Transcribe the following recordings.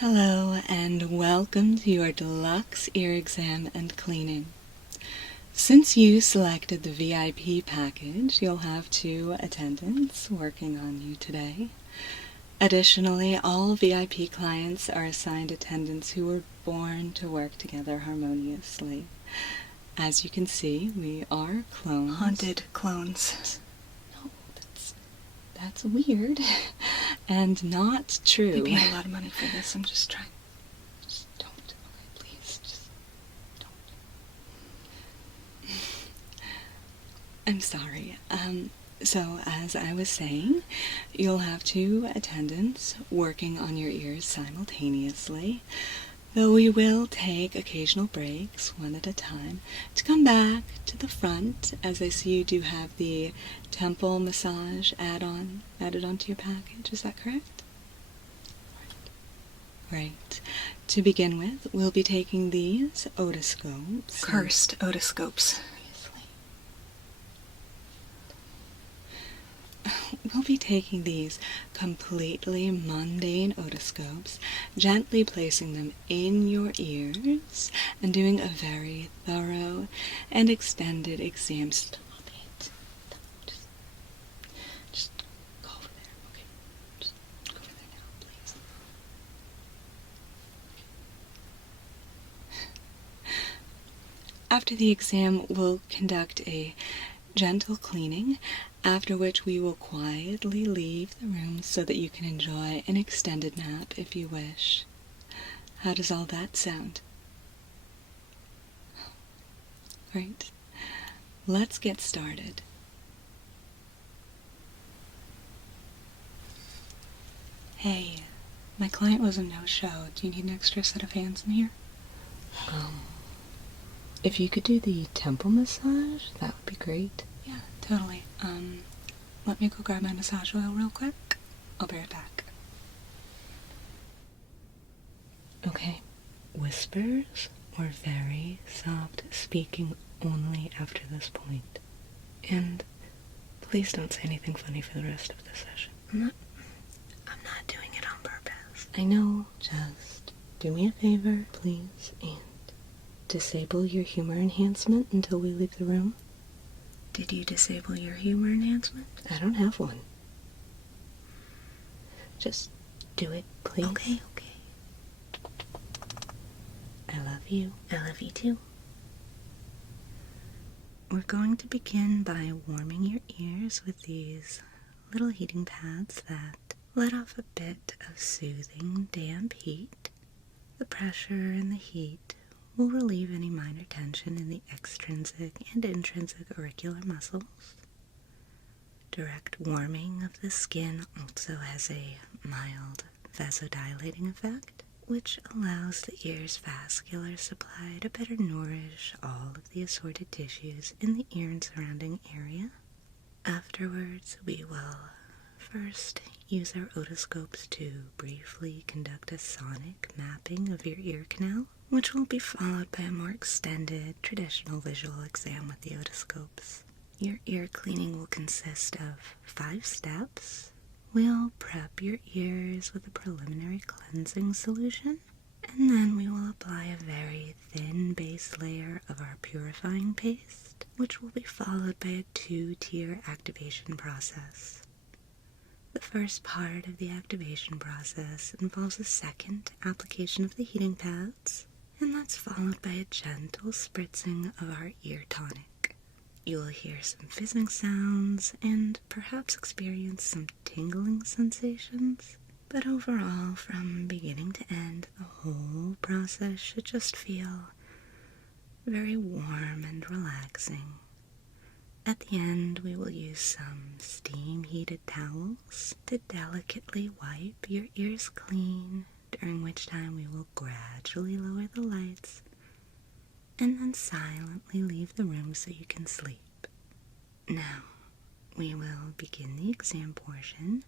Hello and welcome to your deluxe ear exam and cleaning. Since you selected the VIP package, you'll have 2 attendants working on you today. Additionally, all VIP clients are assigned attendants who were born to work together harmoniously. As you can see, we are clones. Haunted clones. No, that's weird and not true. They paid a lot of money for this. I'm just trying. Just don't. Okay, please, just don't. I'm sorry. So as I was saying, you'll have 2 attendants working on your ears simultaneously, though we will take occasional breaks, one at a time, to come back to the front, as I see you do have the temple massage added onto your package. Is that correct? Right. To begin with, we'll be taking these otoscopes. Cursed otoscopes. We'll be taking these completely mundane otoscopes, gently placing them in your ears, and doing a very thorough and extended exam. Stop it. Just go over there, okay? Just go over there now, please. After the exam, we'll conduct a gentle cleaning, after which we will quietly leave the room so that you can enjoy an extended nap if you wish. How does all that sound? Great. Let's get started. Hey, my client was a no-show. Do you need an extra set of hands in here? If you could do the temple massage, that would be great. Yeah, totally. Let me go grab my massage oil real quick. I'll be right back. Okay. Whispers or very soft speaking only after this point. And please don't say anything funny for the rest of the session. I'm not doing it on purpose. I know. Just do me a favor, please, and disable your humor enhancement until we leave the room. Did you disable your humor enhancement? I don't have one. Just do it, please. Okay. I love you. I love you too. We're going to begin by warming your ears with these little heating pads that let off a bit of soothing, damp heat. The pressure and the heat will relieve any minor tension in the extrinsic and intrinsic auricular muscles. Direct warming of the skin also has a mild vasodilating effect, which allows the ear's vascular supply to better nourish all of the assorted tissues in the ear and surrounding area. Afterwards, we will first use our otoscopes to briefly conduct a sonic mapping of your ear canal, which will be followed by a more extended traditional visual exam with the otoscopes. Your ear cleaning will consist of 5 steps. We'll prep your ears with a preliminary cleansing solution, and then we will apply a very thin base layer of our purifying paste, which will be followed by a 2-tier activation process. The first part of the activation process involves a second application of the heating pads, and that's followed by a gentle spritzing of our ear tonic. You will hear some fizzing sounds and perhaps experience some tingling sensations, but overall, from beginning to end, the whole process should just feel very warm and relaxing. At the end, we will use some steam-heated towels to delicately wipe your ears clean, during which time we will gradually lower the lights and then silently leave the room so you can sleep. Now, we will begin the exam portion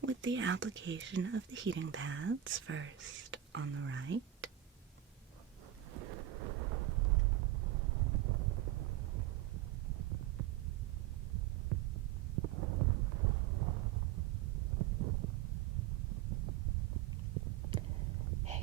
with the application of the heating pads, first on the right. Hey,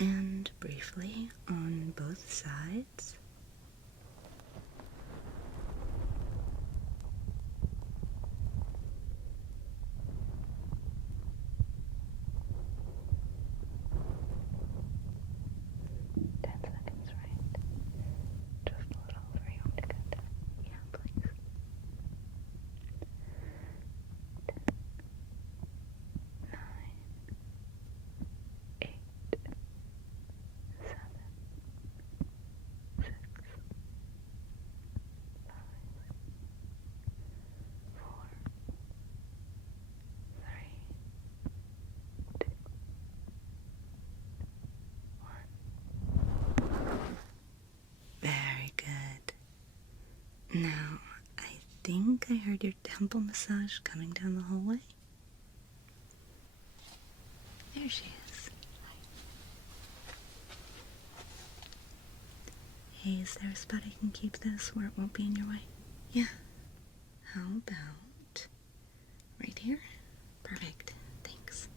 and briefly on both sides. Very good. Now, I think I heard your temple massage coming down the hallway. There she is. Hey, is there a spot I can keep this where it won't be in your way? Yeah. How about right here? Perfect. Thanks.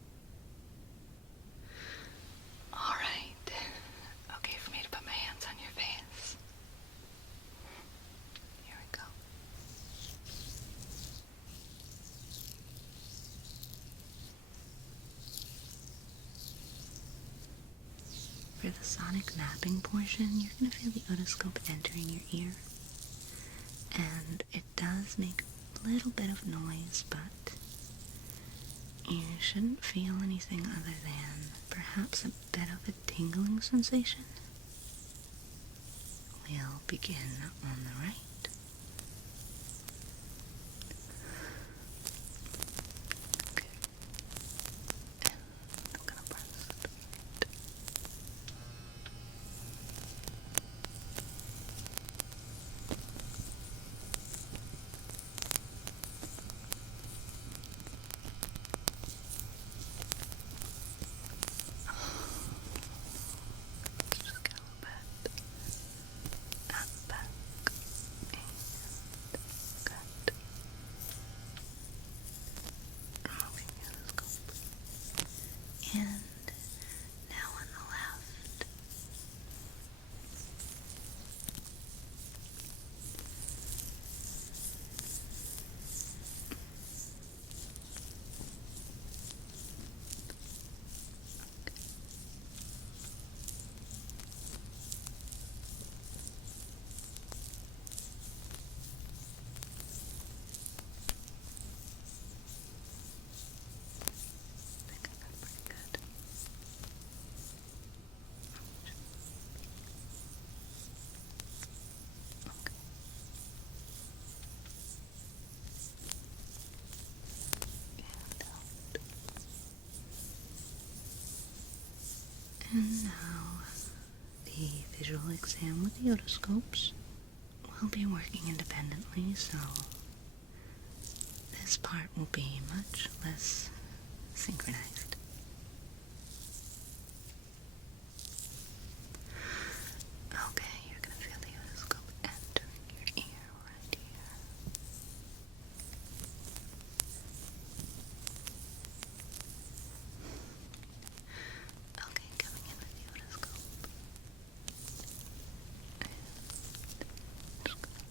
All right. Okay for me to put my hands on your face. Here we go. For the sonic mapping portion, you're going to feel the otoscope entering your ear. And it does make a little bit of noise, but you shouldn't feel anything other than perhaps a bit of a tingling sensation. We'll begin on the right. Okay. And I'm gonna press it. Just get a little bit at the back and good. Removing the otoscope. And now on the left. I think I got pretty good. Okay. And out. And now the visual exam with the otoscopes will be working independently, so this part will be much less synchronized. Okay, you're gonna feel the otoscope entering your ear right here. Okay, coming in with the otoscope. Just gonna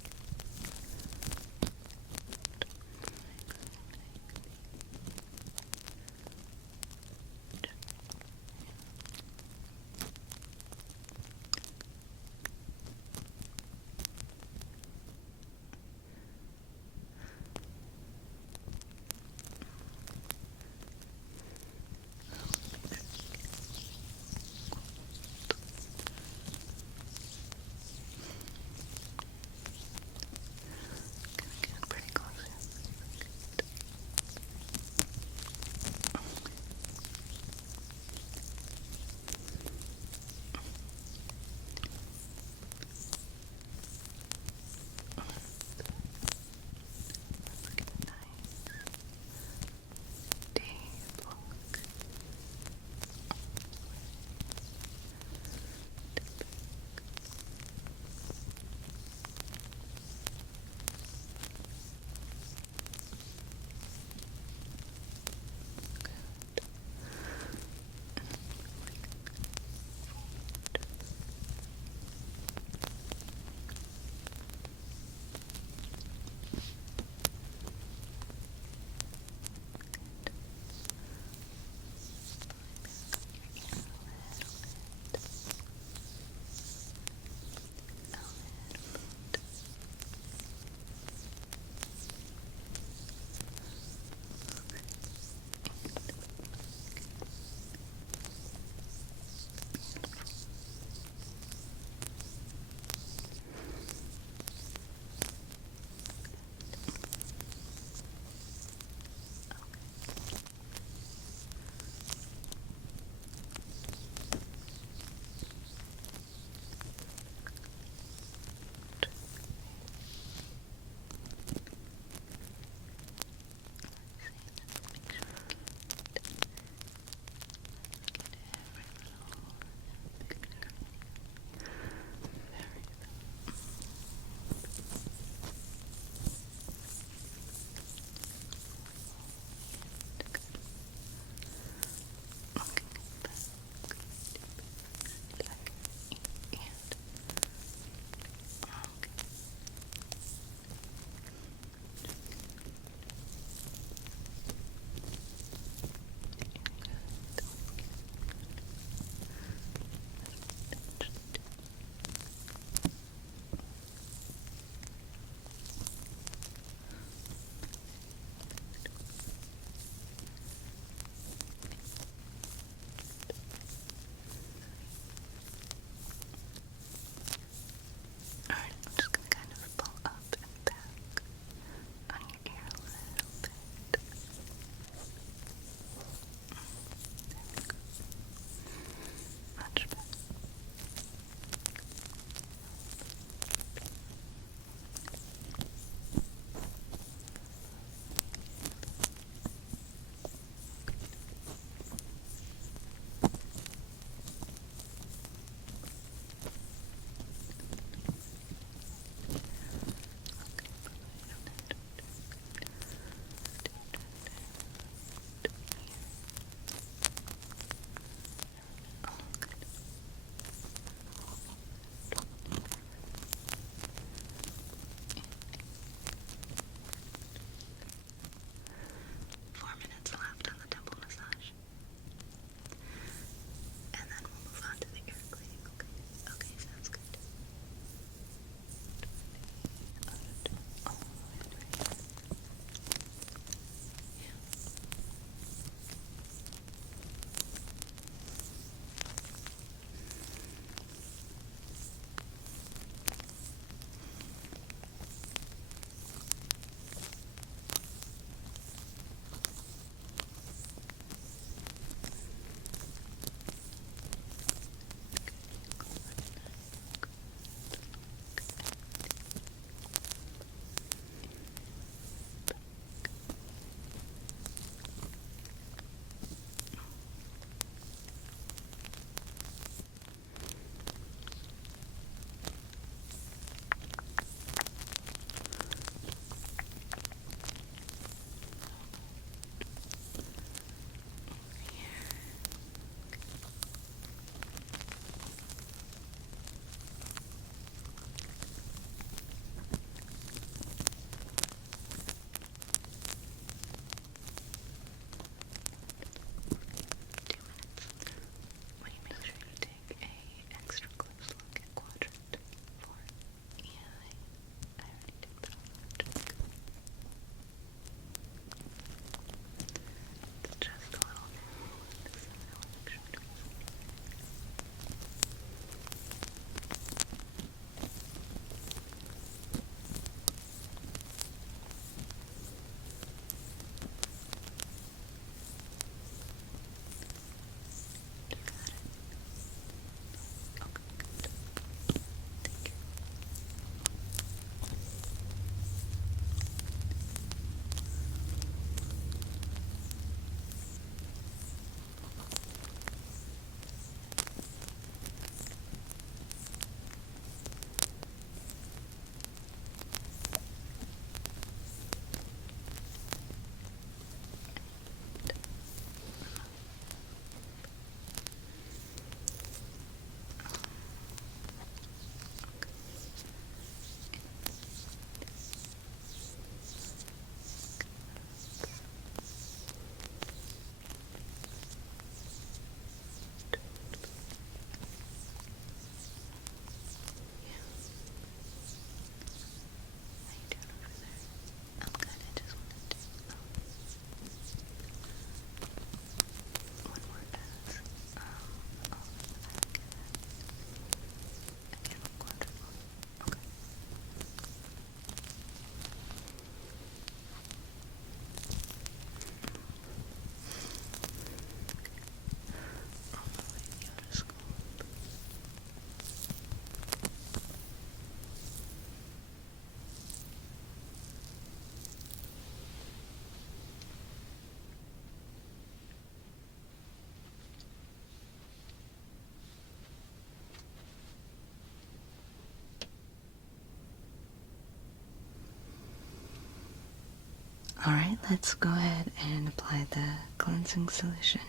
Alright, let's go ahead and apply the cleansing solution.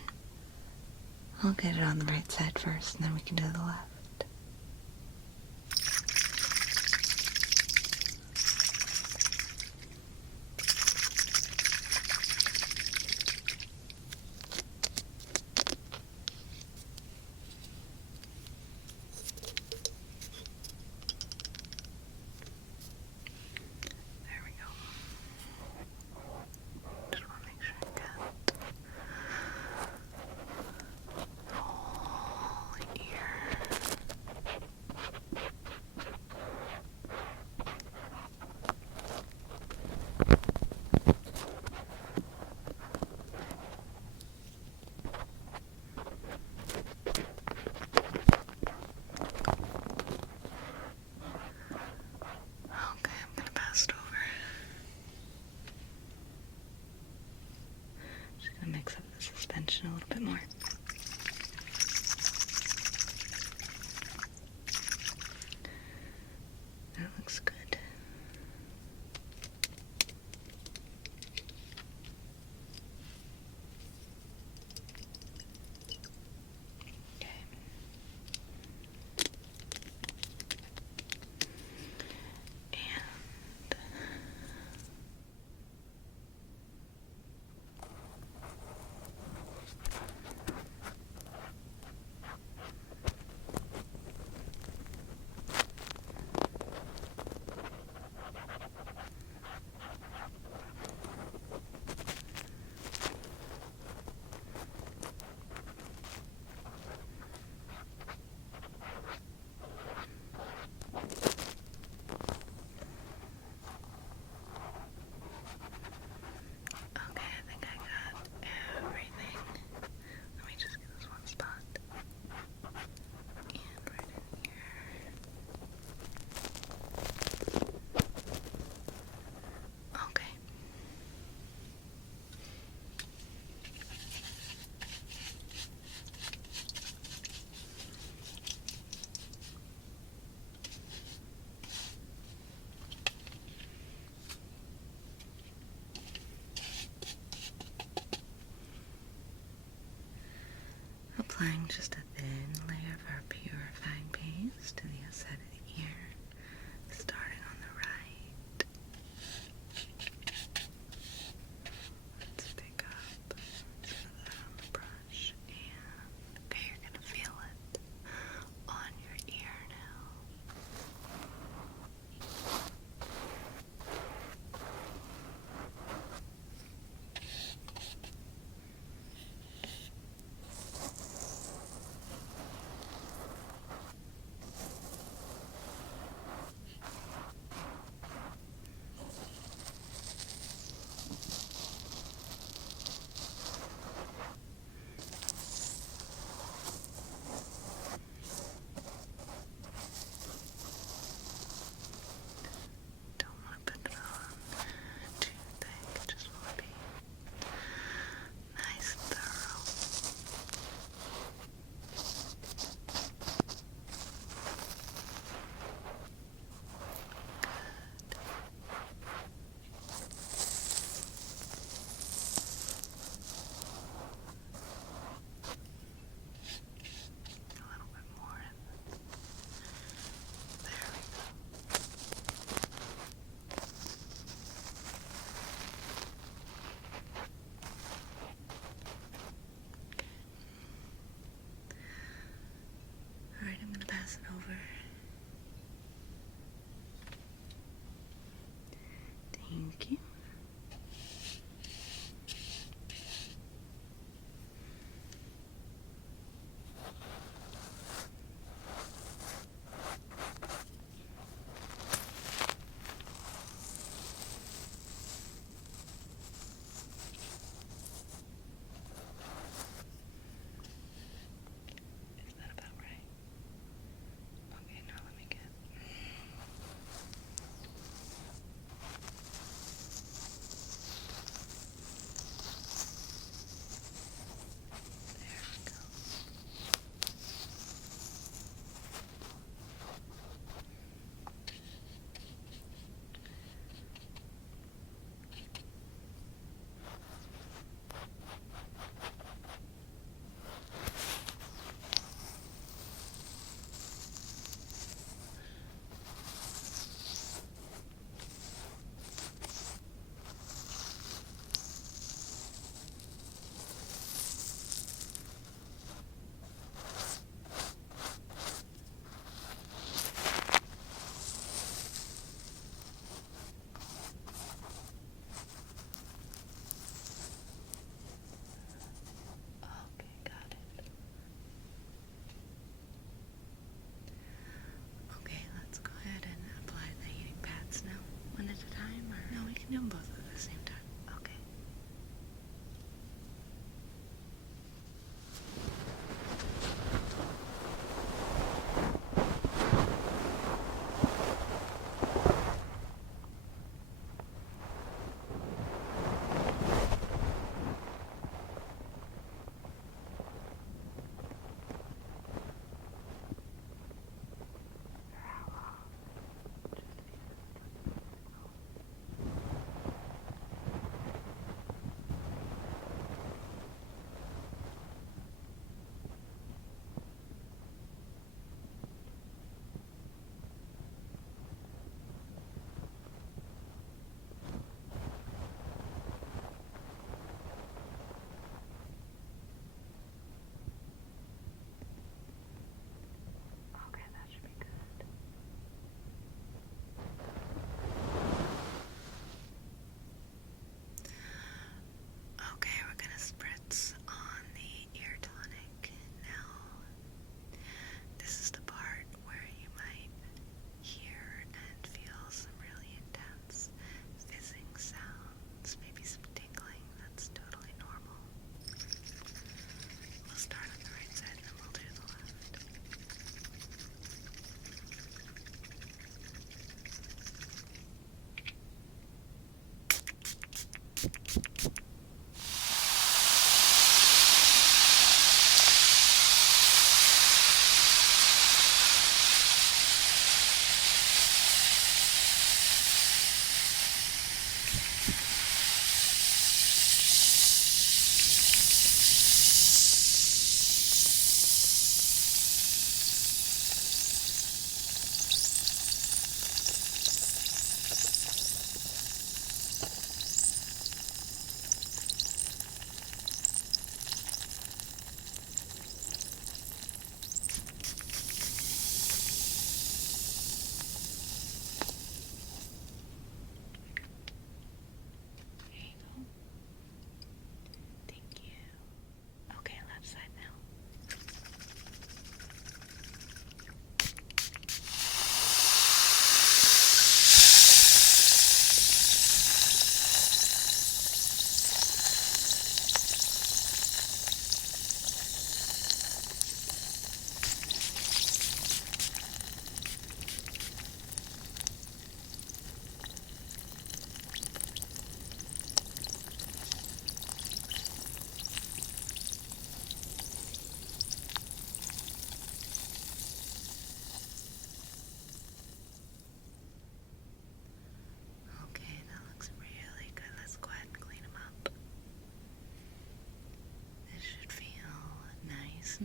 I'll get it on the right side first, and then we can do the left. There we go. Just want to make sure I got the whole ear. Okay, I'm gonna pass it over. Just gonna mix up the suspension a little bit more. That looks good. Okay. And okay, I think I got everything. Let me just get this one spot. And right in here. Okay. Applying just a thin layer of our purifying paste to the outside of the ear, starting on the right. Let's pick up some of that on the brush, and okay, you're gonna feel it on your ear now.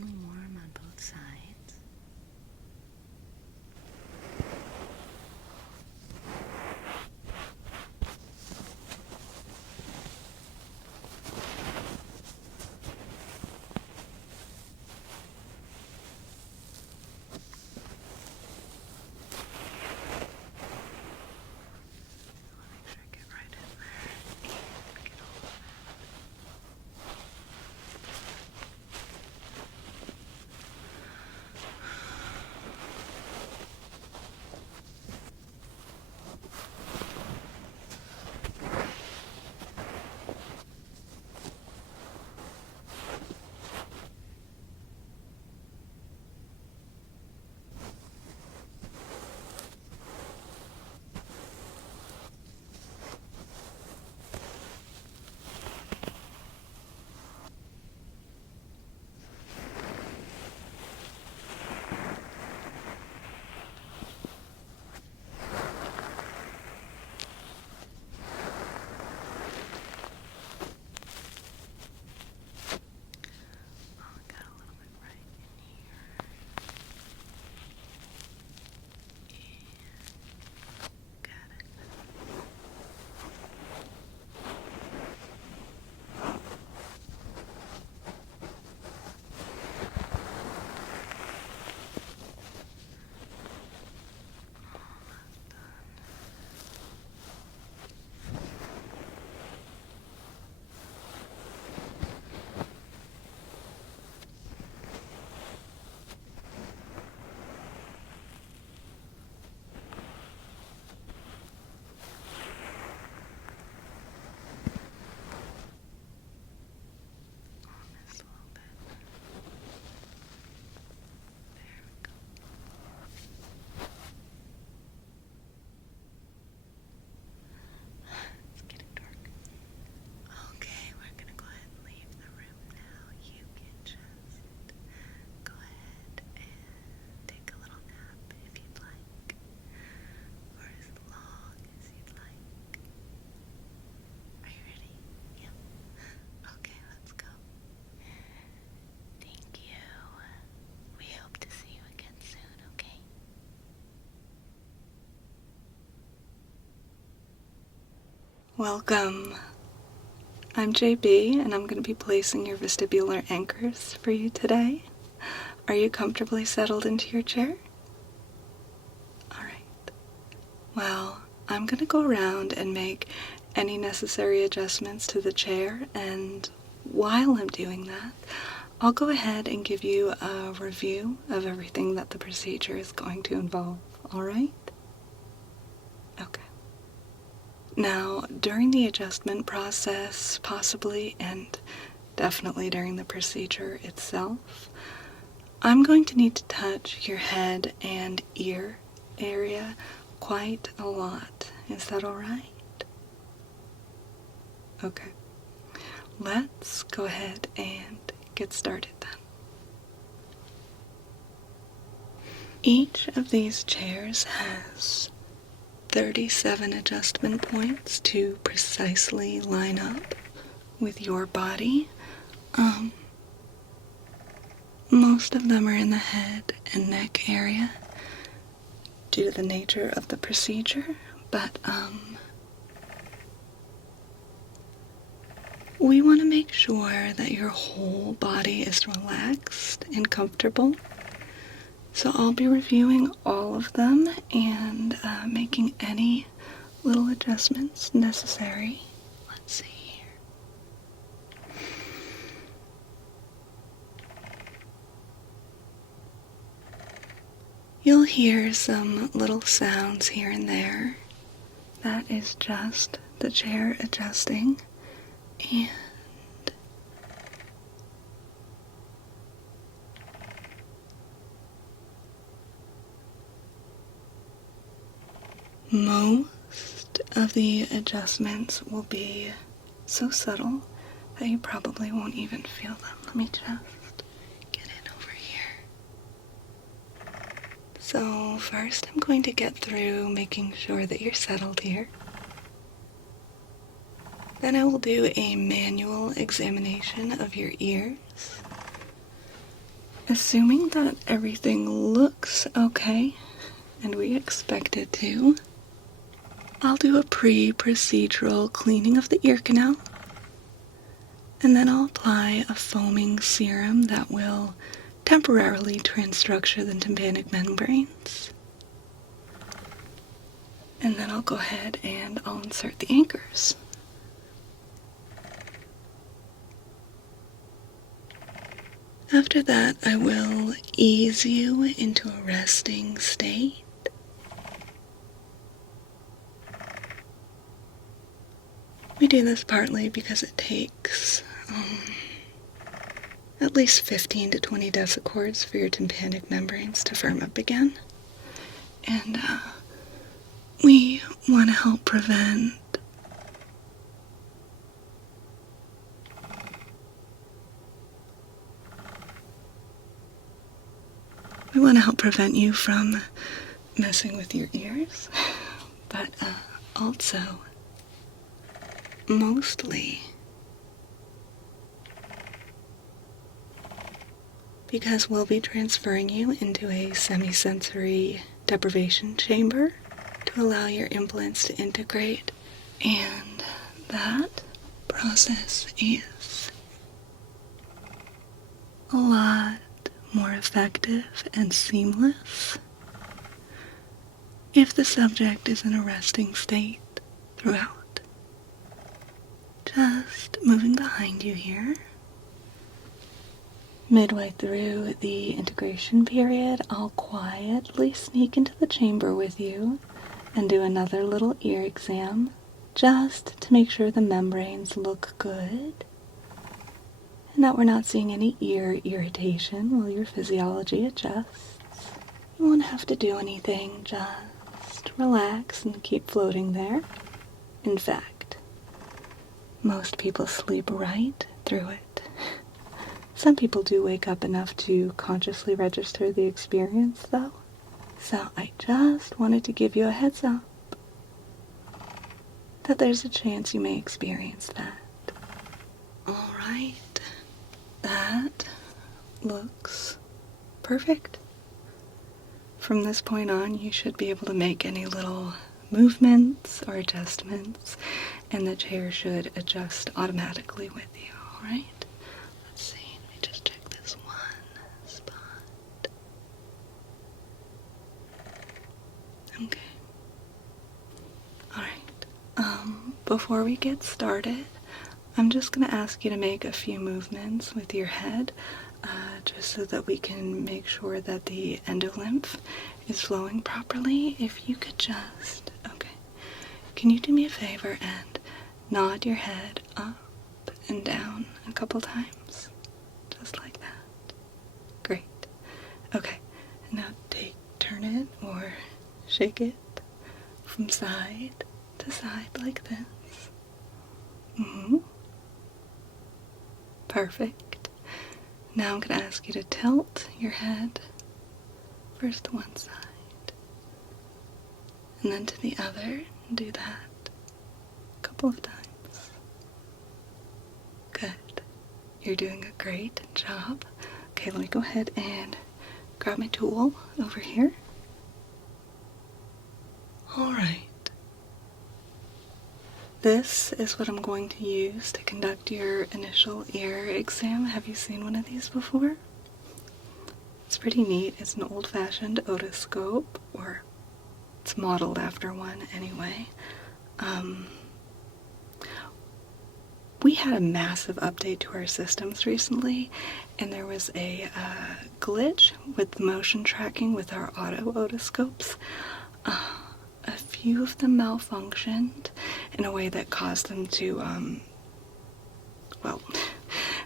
and warm on both sides. Make sure I get right in there and get all of it. Welcome. I'm JB, and I'm going to be placing your vestibular anchors for you today. Are you comfortably settled into your chair? Alright. Well, I'm going to go around and make any necessary adjustments to the chair, and while I'm doing that, I'll go ahead and give you a review of everything that the procedure is going to involve. Alright? Okay. Now, during the adjustment process, possibly, and definitely during the procedure itself, I'm going to need to touch your head and ear area quite a lot. Is that alright? Okay. Let's go ahead and get started then. Each of these chairs has 37 adjustment points to precisely line up with your body. Most of them are in the head and neck area due to the nature of the procedure, but we want to make sure that your whole body is relaxed and comfortable. So I'll be reviewing all of them and making any little adjustments necessary. Let's see here. You'll hear some little sounds here and there. That is just the chair adjusting, and most of the adjustments will be so subtle that you probably won't even feel them. Let me just get in over here. So first I'm going to get through making sure that you're settled here. Then I will do a manual examination of your ears. assuming that everything looks okay, and we expect it to, I'll do a procedural cleaning of the ear canal, and then I'll apply a foaming serum that will temporarily transstructure the tympanic membranes. And then I'll go ahead and I'll insert the anchors. After that, I will ease you into a resting state. We do this partly because it takes at least 15 to 20 decichords for your tympanic membranes to firm up again. And we want to help prevent you from messing with your ears, but also mostly because we'll be transferring you into a semi-sensory deprivation chamber to allow your implants to integrate, and that process is a lot more effective and seamless if the subject is in a resting state throughout. Just moving behind you here. Midway through the integration period, I'll quietly sneak into the chamber with you and do another little ear exam, just to make sure the membranes look good and that we're not seeing any ear irritation while your physiology adjusts. You won't have to do anything, just relax and keep floating there. In fact, most people sleep right through it. Some people do wake up enough to consciously register the experience, though. So I just wanted to give you a heads up that there's a chance you may experience that. Alright, that looks perfect. From this point on, you should be able to make any little movements or adjustments, and the chair should adjust automatically with you, alright? Let's see, let me just check this one spot. Okay. Alright. Before we get started, I'm just going to ask you to make a few movements with your head, just so that we can make sure that the endolymph is flowing properly. If you could just, okay, can you do me a favor and nod your head up and down a couple times? Just like that. Great. Okay, now turn it or shake it from side to side like this. Perfect. Now I'm going to ask you to tilt your head first to one side and then to the other, and do that a couple of times. Good. You're doing a great job. Okay, let me go ahead and grab my tool over here. Alright. This is what I'm going to use to conduct your initial ear exam. Have you seen one of these before? It's pretty neat. It's an old-fashioned otoscope, or it's modeled after one anyway. We had a massive update to our systems recently, and there was a glitch with the motion tracking with our auto otoscopes. A few of them malfunctioned in a way that caused them to,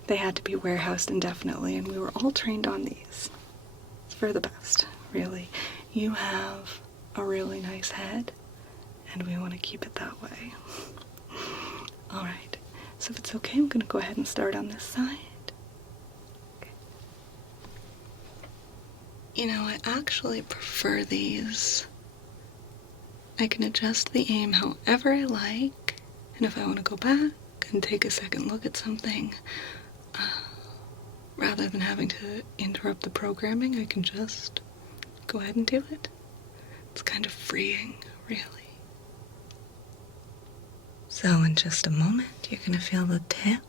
they had to be warehoused indefinitely, and we were all trained on these. It's for the best, really. You have a really nice head, and we want to keep it that way. Alright, so if it's okay, I'm going to go ahead and start on this side. Okay. You know, I actually prefer these. I can adjust the aim however I like, and if I want to go back and take a second look at something, rather than having to interrupt the programming, I can just go ahead and do it. It's kind of freeing, really. So in just a moment, you're going to feel the tip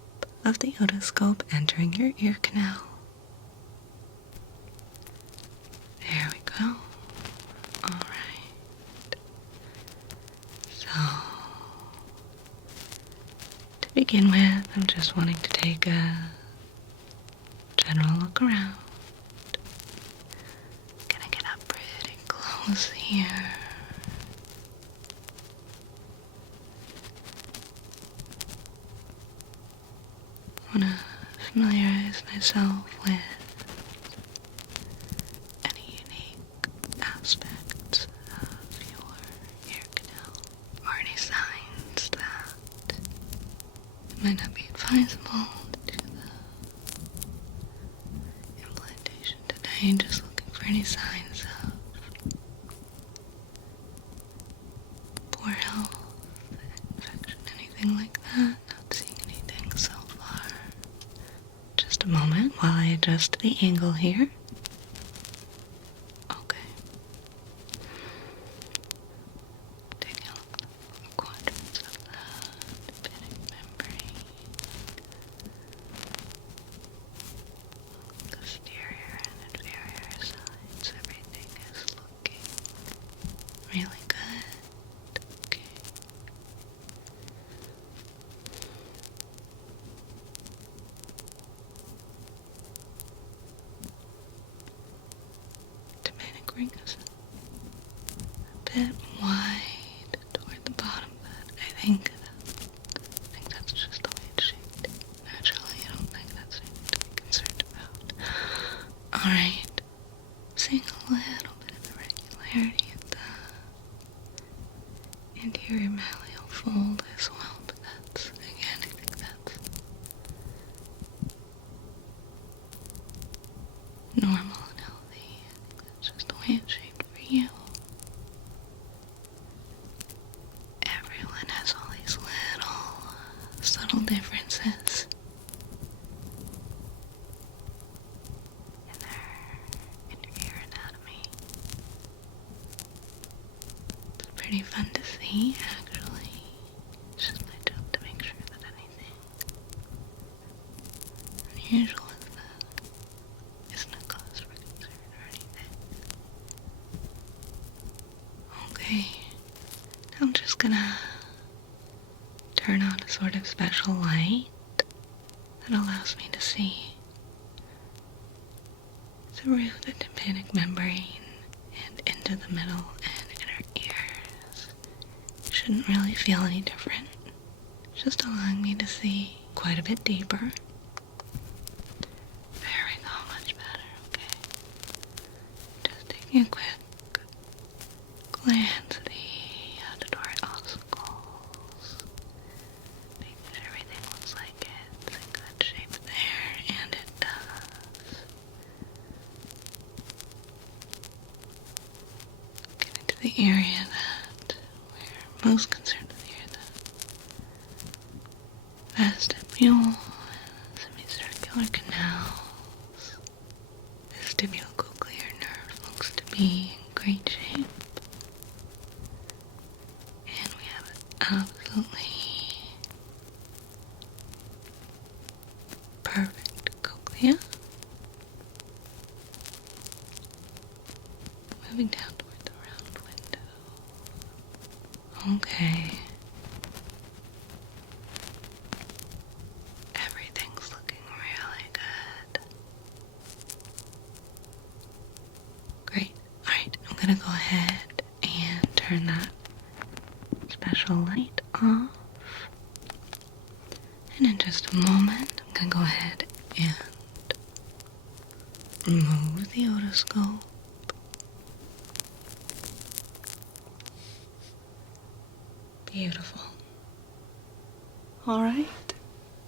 of the otoscope entering your ear canal. There we go. Alright. So, to begin with, I'm just wanting to take a general look around. Gonna get up pretty close here. I want to familiarize myself with any unique aspects of your ear canal, or any signs that might not be advisable to the implantation today. Just looking for any signs of poor health, infection, anything like that. Not seeing anything so far. Just a moment while I adjust the angle here. Okay. Taking a look at the quadrants of the tympanic membrane. Posterior and inferior sides, everything is looking really good. Okay. Tympanic ring is a bit wide toward the bottom, but I think that's just the way it's shaped. Naturally, I don't think that's anything to be concerned about. Alright. Seeing a little bit of irregularity at the anterior malleol fold as well, but that's, again, I think that's normal and healthy. I think that's just the way it's shaped for you. Everyone has all these little subtle differences in their ear anatomy. It's pretty fun to see, actually. It's just my job to make sure that anything unusual isn't a cause for concern or anything. Okay, now I'm just gonna turn on a sort of special light that allows me to see through the tympanic membrane and into the middle and inner ears. Shouldn't really feel any different. Just allowing me to see quite a bit deeper. There we go, much better, okay. Just taking a quick glance at the auditory ossicles. Making sure everything looks like it's in good shape there, and it does. Getting to the area that we're most concerned with here, the vestibule, semicircular canals. Vestibulocochlear nerve looks to be in great shape. And we have absolutely perfect cochlea. Moving down toward the round window. Okay. Everything's looking really good. Great. Alright, I'm gonna go ahead and turn that special light off. And in just a moment, I'm gonna go ahead and remove the otoscope. Beautiful. Alright,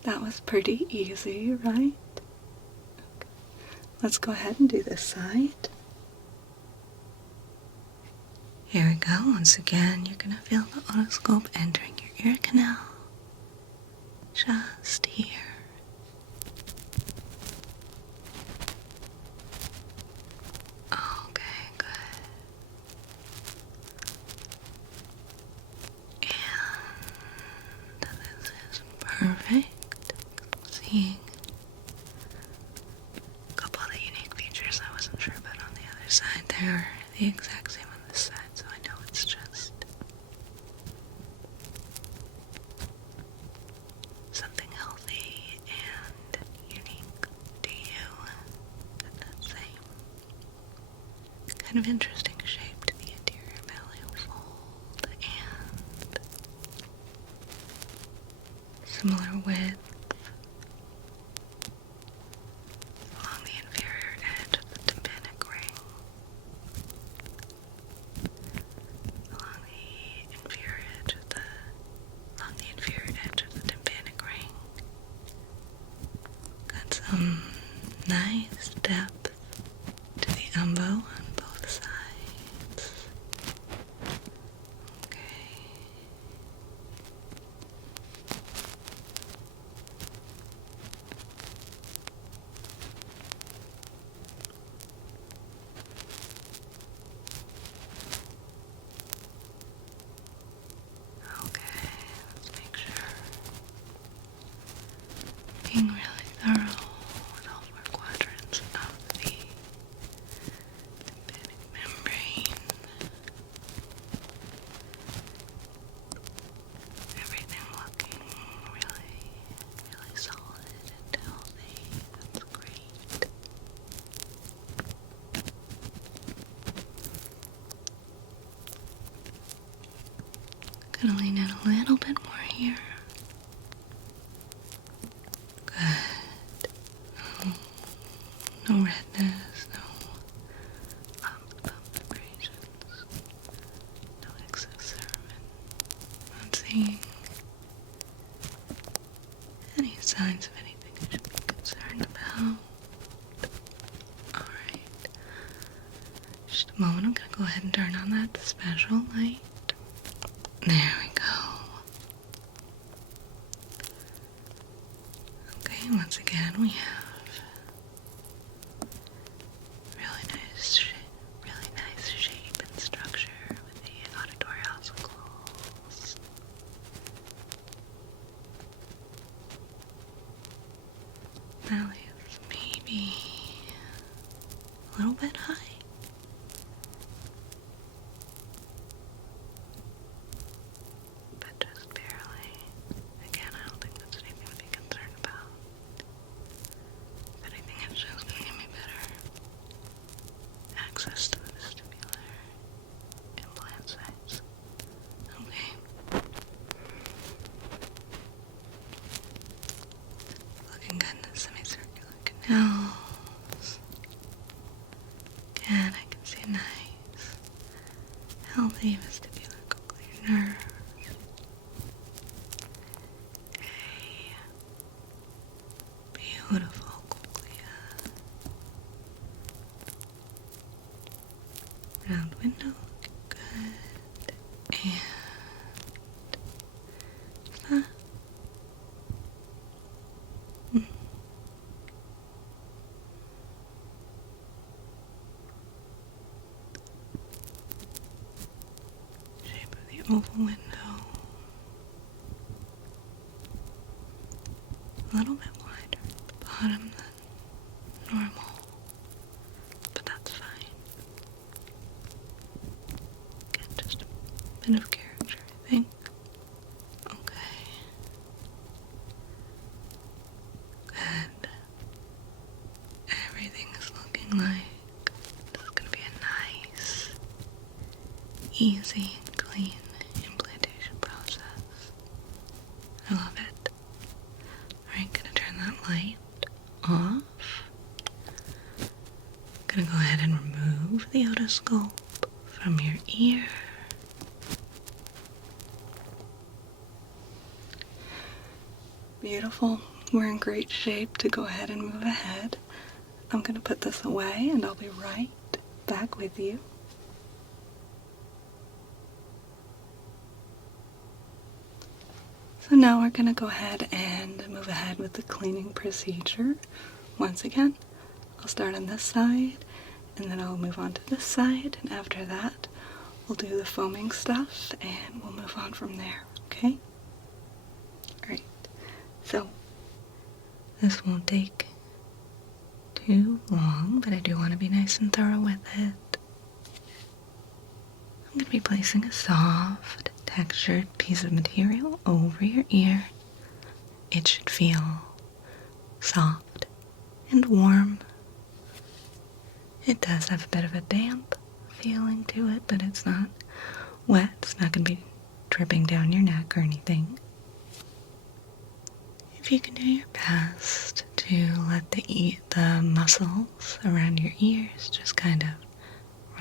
that was pretty easy, right? Okay. Let's go ahead and do this side. Here we go. Once again, you're gonna feel the otoscope entering your ear canal. Just here. They're the exact same on this side, so I know it's just something healthy and unique to you. That same kind of interesting shape to the anterior malleol fold and similar width along the inferior edge of the tympanic ring, along the inferior edge of the tympanic ring. Got some nice depth to the umbo on both sides. Okay. Okay, let's make sure. Being really thorough with all four quadrants of the tympanic membrane. Everything looking really, really solid and healthy. That's great. Gonna lean in a little bit more here. Good. No redness, no bump vibrations, no excess cervin. Not seeing any signs of anything I should be concerned about. Alright. Just a moment, I'm gonna go ahead and turn on that special light. There we go. Okay, once again we have really nice shape and structure with the auditory ossicles. Now it's maybe a little bit high. But just barely. Again, I don't think that's anything to be concerned about. If anything, it's just going to give me better access to the vestibular implant sites. Okay. Looking good in the semicircular canals. Again, I can see a nice, healthy vestibular cochlear nerve. A beautiful cochlea. Round window, good. And that. Shape of the oval window. A little bit wider at the bottom than normal, but that's fine. Again, just a bit of character, I think. Okay. Good. Everything is looking like this is going to be a nice, easy, and clean implantation process. I love it. Alright, gonna turn that light off. Gonna go ahead and remove the otoscope from your ear. Beautiful. We're in great shape to go ahead and move ahead. I'm gonna put this away and I'll be right back with you. So now we're going to go ahead and move ahead with the cleaning procedure. Once again, I'll start on this side, and then I'll move on to this side, and after that, we'll do the foaming stuff, and we'll move on from there, okay? Alright, so This won't take too long, but I do want to be nice and thorough with it. I'm going to be placing a soft, textured piece of material over your ear. It should feel soft and warm. It does have a bit of a damp feeling to it, but it's not wet. It's not going to be dripping down your neck or anything. If you can do your best to let the muscles around your ears just kind of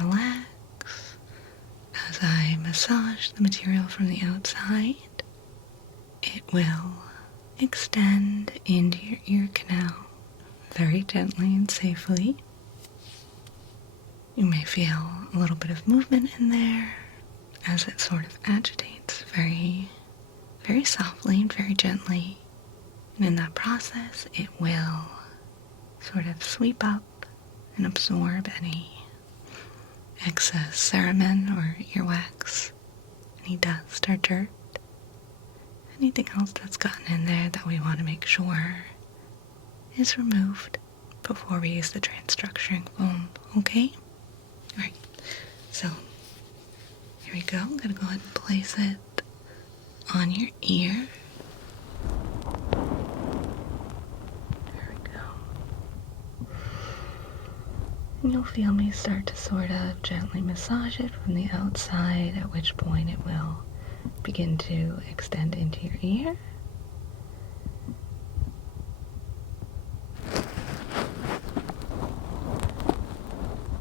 relax as I massage the material from the outside, it will extend into your ear canal very gently and safely. You may feel a little bit of movement in there as it sort of agitates very, very softly and very gently. And in that process, it will sort of sweep up and absorb any excess cerumen or earwax, any dust or dirt, anything else that's gotten in there that we want to make sure is removed before we use the transstructuring foam, okay? Alright, so here we go. I'm going to go ahead and place it on your ear. There we go. And you'll feel me start to sort of gently massage it from the outside, at which point it will begin to extend into your ear.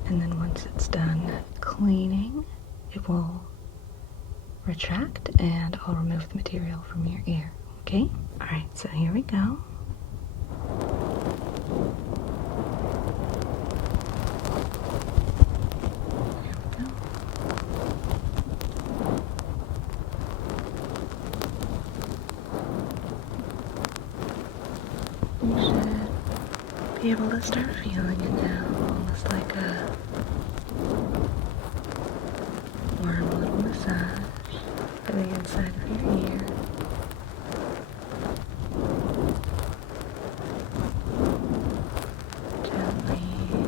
And then once it's done cleaning, it will retract and I'll remove the material from your ear, okay? Alright, so here we go. You should be able to start feeling it now, almost like a warm little massage for the inside of your ear. Gently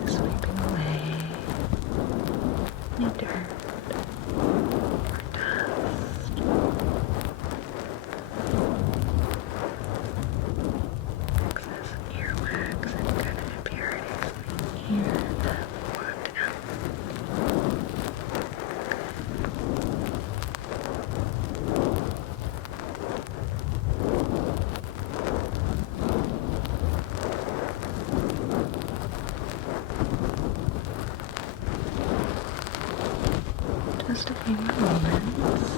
sweeping away any dirt or dust. Excess earwax and kind of impurities in the ear that formed out. Just a few more moments.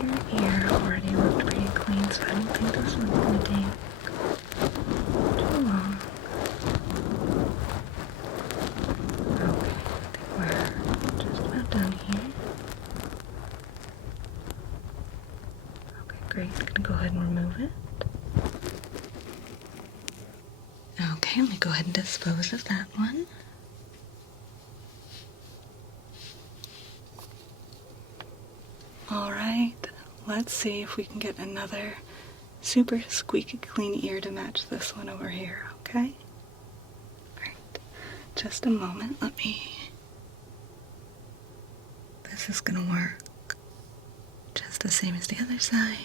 Your ear already looked pretty clean, so I don't think this one's going to take too long. Okay, I think we're just about done here. Okay, great. Gonna go ahead and remove it. Okay, let me go ahead and dispose of that one. Alright, let's see if we can get another super squeaky clean ear to match this one over here, okay? Alright, just a moment, let me... This is gonna work just the same as the other side.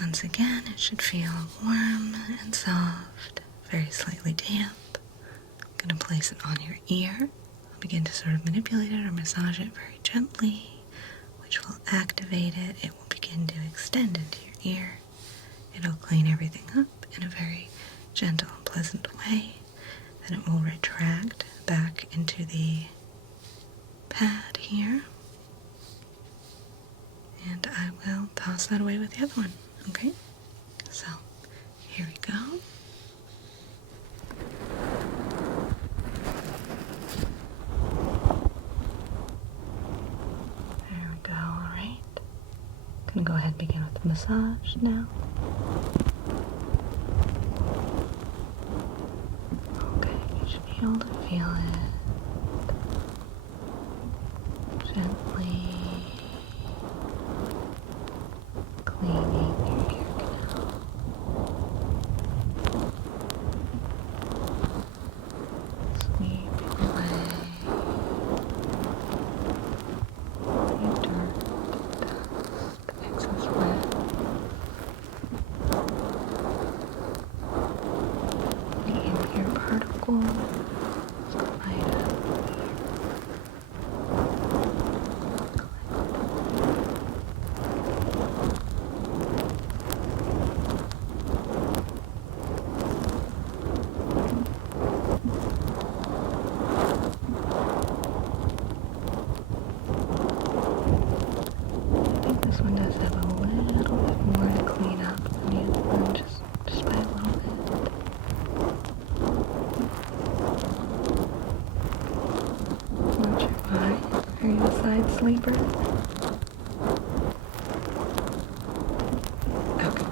Once again, it should feel warm and soft, very slightly damp. I'm gonna place it on your ear. I'll begin to sort of manipulate it or massage it very gently, which will activate it. It will begin to extend into your ear. It'll clean everything up in a very gentle and pleasant way. Then it will retract back into the pad here. And I will toss that away with the other one, okay? So, here we go. There we go, alright. Gonna go ahead and begin with the massage now. Okay, you should be able to feel it gently cleaning your ear canal. Sweeping away particles collide. This one does have a little bit more to clean up than the other one, just by a little bit. Not sure why. Are you a side sleeper? Okay.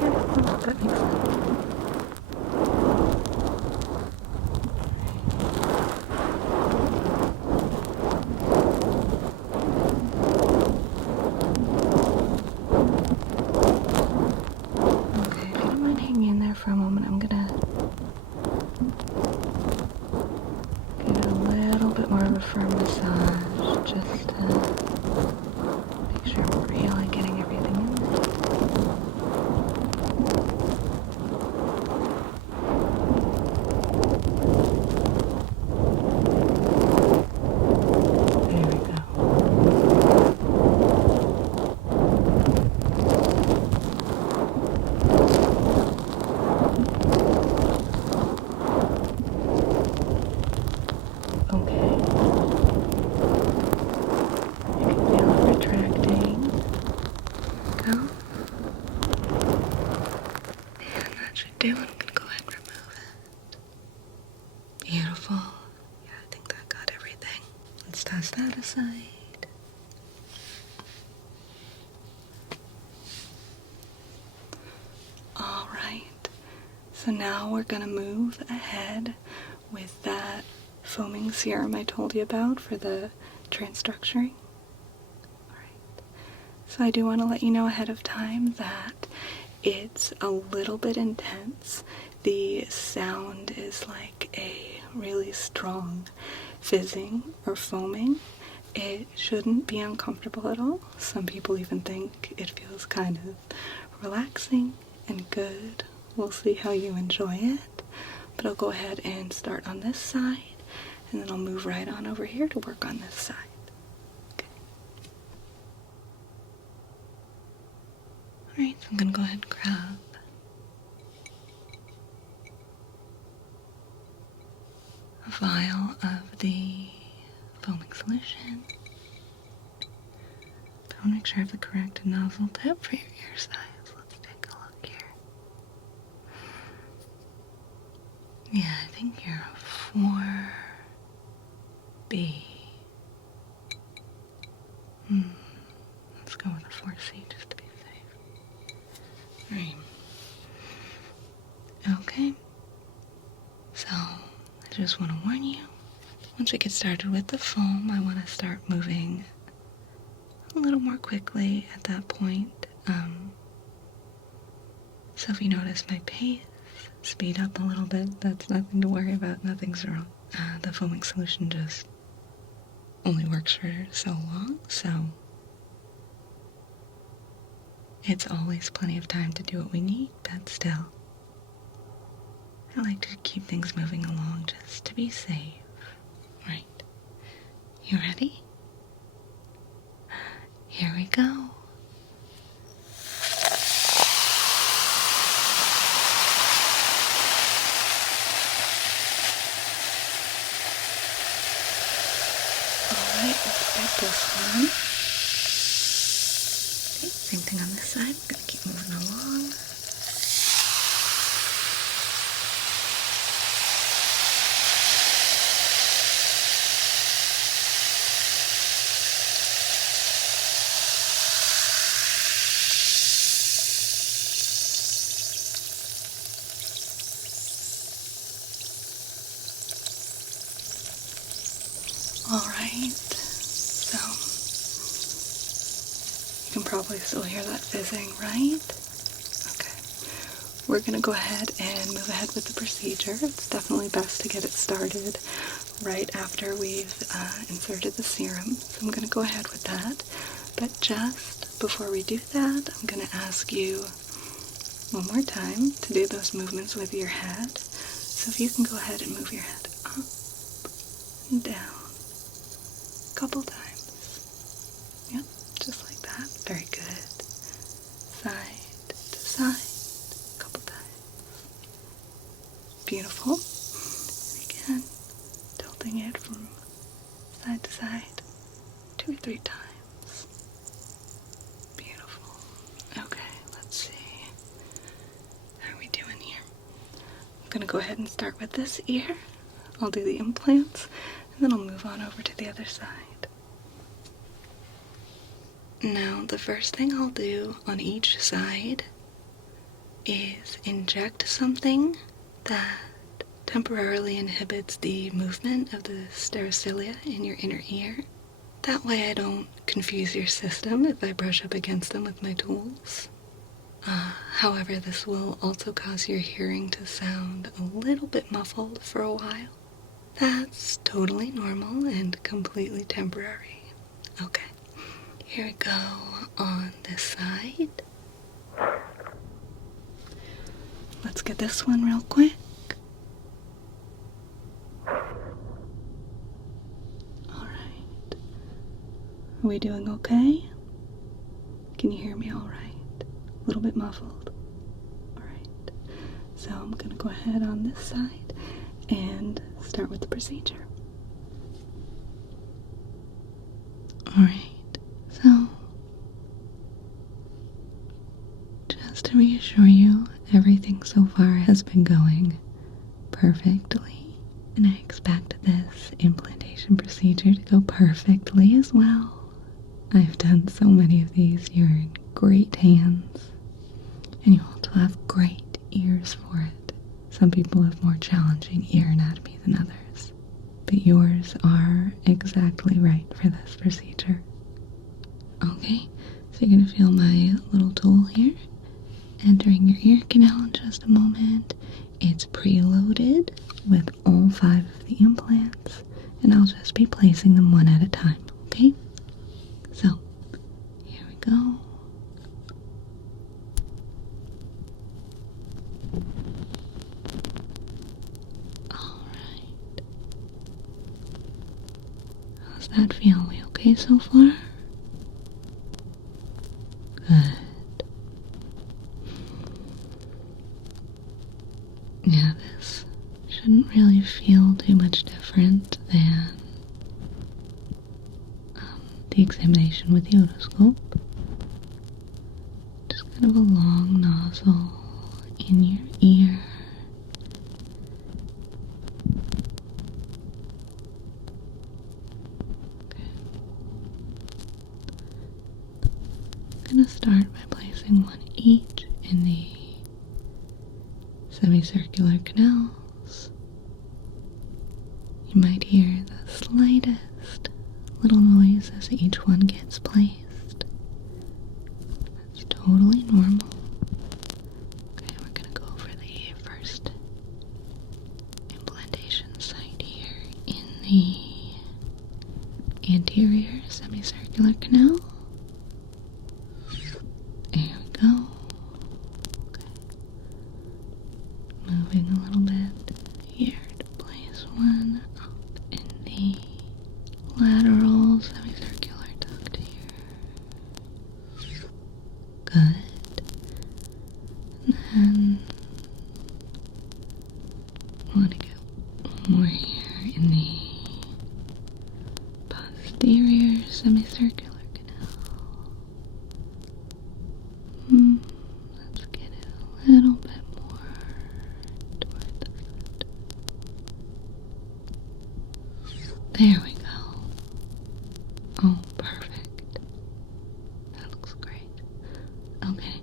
Yeah, well, that makes sense. Okay, if you don't mind hanging in there for a moment, I'm gonna give it a little bit more of a firm massage, just to make sure we're really getting everything in there. There we go. Okay. You can feel it retracting. Go. And that should do it. I'm gonna go ahead and remove it. Beautiful. Yeah, I think that got everything. Let's toss that aside. All right. So now we're gonna move ahead with that foaming serum I told you about for the transstructuring. Alright. So I do want to let you know ahead of time that it's a little bit intense. The sound is like a really strong fizzing or foaming. It shouldn't be uncomfortable at all. Some people even think it feels kind of relaxing and good. We'll see how you enjoy it. But I'll go ahead and start on this side, and then I'll move right on over here to work on this side. Okay. Alright, so I'm going to go ahead and grab a vial of the foaming solution. I want to make sure I have the correct nozzle tip for your ear size. Let's take a look here. Yeah, I think you're a 4B. Let's go with a 4C just to be safe. Right. Okay. So, I just want to warn you, once we get started with the foam, I want to start moving a little more quickly at that point. So if you notice my pace, speed up a little bit. That's nothing to worry about. Nothing's wrong. The foaming solution just only works for so long, so it's always plenty of time to do what we need, but still, I like to keep things moving along just to be safe. Right. You ready? Here we go. Alright, let's get this one. Okay, same thing on this side. We're going to keep moving along. Alright, so you can probably still hear that fizzing, right? Okay, we're going to go ahead and move ahead with the procedure. It's definitely best to get it started right after we've inserted the serum, so I'm going to go ahead with that. But just before we do that, I'm going to ask you one more time to do those movements with your head. So if you can go ahead and move your head up and down a couple times. Yep, just like that. Very good. Side to side, a couple times. Beautiful. And again, tilting it from side to side 2 or 3 times. Beautiful. Okay, let's see. How are we doing here? I'm gonna go ahead and start with this ear. I'll do the implants, and then I'll move on over to the other side. Now, the first thing I'll do on each side is inject something that temporarily inhibits the movement of the stereocilia in your inner ear. That way I don't confuse your system if I brush up against them with my tools. However, this will also cause your hearing to sound a little bit muffled for a while. That's totally normal and completely temporary. Okay, here we go on this side. Let's get this one real quick. Alright. Are we doing okay? Can you hear me alright? A little bit muffled. Alright. So I'm gonna go ahead on this side and start with the procedure. Alright, so just to reassure you, everything so far has been going perfectly, and I expect this implantation procedure to go perfectly as well. I've done so many of these. You're in great hands, and you also have great ears for it. Some people have more challenging ear anatomy than others, but yours are exactly right for this procedure. Okay, so you're going to feel my little tool here entering your ear canal in just a moment. It's preloaded with all 5 of the implants, and I'll just be placing them one at a time, okay? So, here we go. Alright. How's that feel? Are we okay so far? Good. Yeah, this shouldn't really feel too much different than the examination with the otoscope. Just kind of a long nozzle in your ear. Okay. I'm going to start by placing one each in the semicircular canals. You might hear the slightest little noise as each one gets placed. That's totally normal. Okay, we're gonna go over the first implantation site here in the anterior semicircular canal. There we go. Okay. Moving a little bit here to place one up in the lateral semicircular duct here. Good. And then I want to get one more here in the posterior semicircular canal. Let's get it a little bit more toward the front. There we go. Oh, perfect. That looks great. Okay.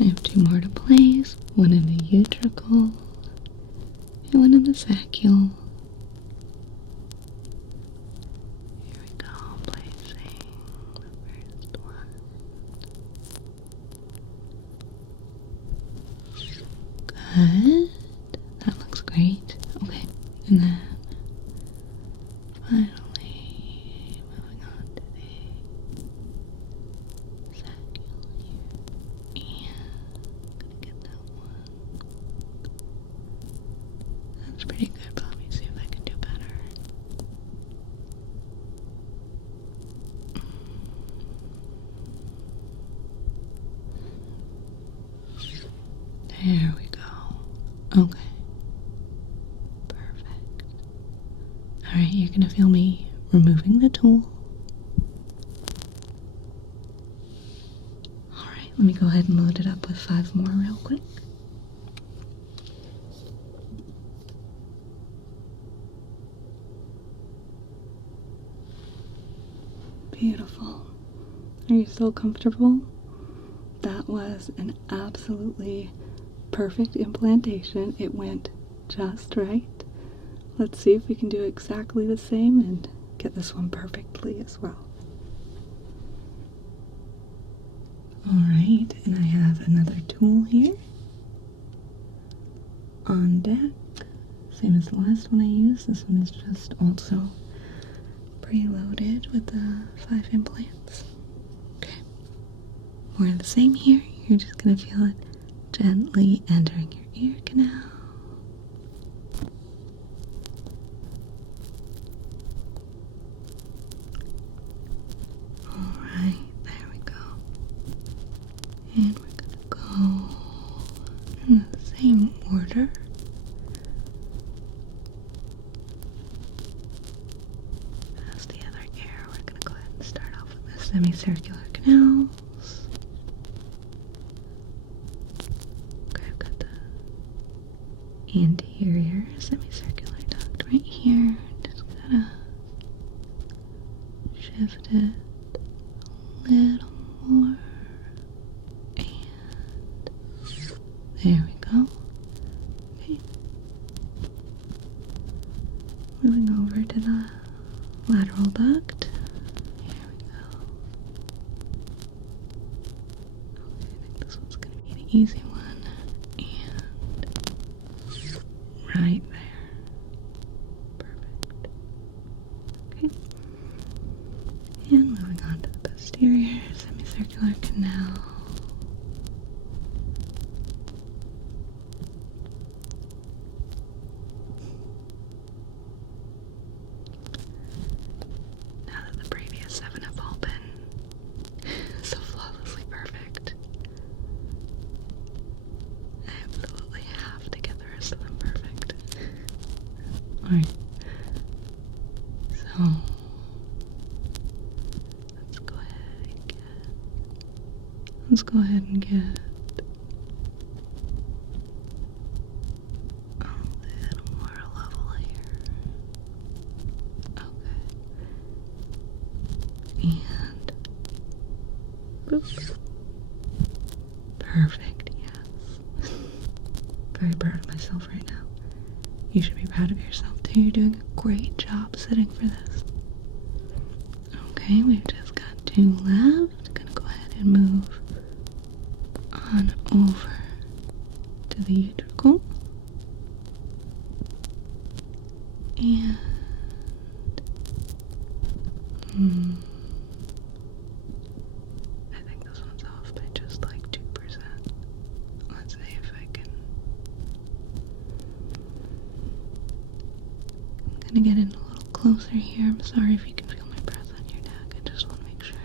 I have 2 more to place. One in the utricle and one in the saccule. Here we go, placing the first one. Good. That looks great. Okay. And then finally moving on to the saccule here. And I'm gonna get that one There we go. Okay. Perfect. Alright, you're gonna feel me removing the tool. Alright, let me go ahead and load it up with 5 more real quick. Beautiful. Are you still comfortable? That was an absolutely perfect implantation. It went just right. Let's see if we can do exactly the same and get this one perfectly as well. Alright, and I have another tool here on deck. Same as the last one I used. This one is just also preloaded with the 5 implants. Okay. More of the same here. You're just going to feel it gently entering your ear canal. Alright, there we go. And we're going to go in the same order. As the other ear, we're going to go ahead and start off with the semicircular canals. Okay, I've got the anterior semicircular duct right here. Just gotta shift it a little more. And there we go. Okay. Moving over to the lateral duct. Here we go. Okay, I think this one's gonna be an easy one. And right there. Perfect. Okay. And moving on to the posterior semicircular canal. Now that the previous 7 have all been so flawlessly perfect, I absolutely have to get the rest of them perfect. Alright. So let's go ahead and get a little more level here. Okay. And boop. Perfect, yes. Very proud of myself right now. You should be proud of yourself too. You're doing a great job sitting for this. Okay, we've just got 2 left. Gonna go ahead and move on over to the utricle. And I think this one's off by just like 2%. Let's see if I can. I'm gonna get in a little closer here. I'm sorry if you can feel my breath on your neck. I just want to make sure.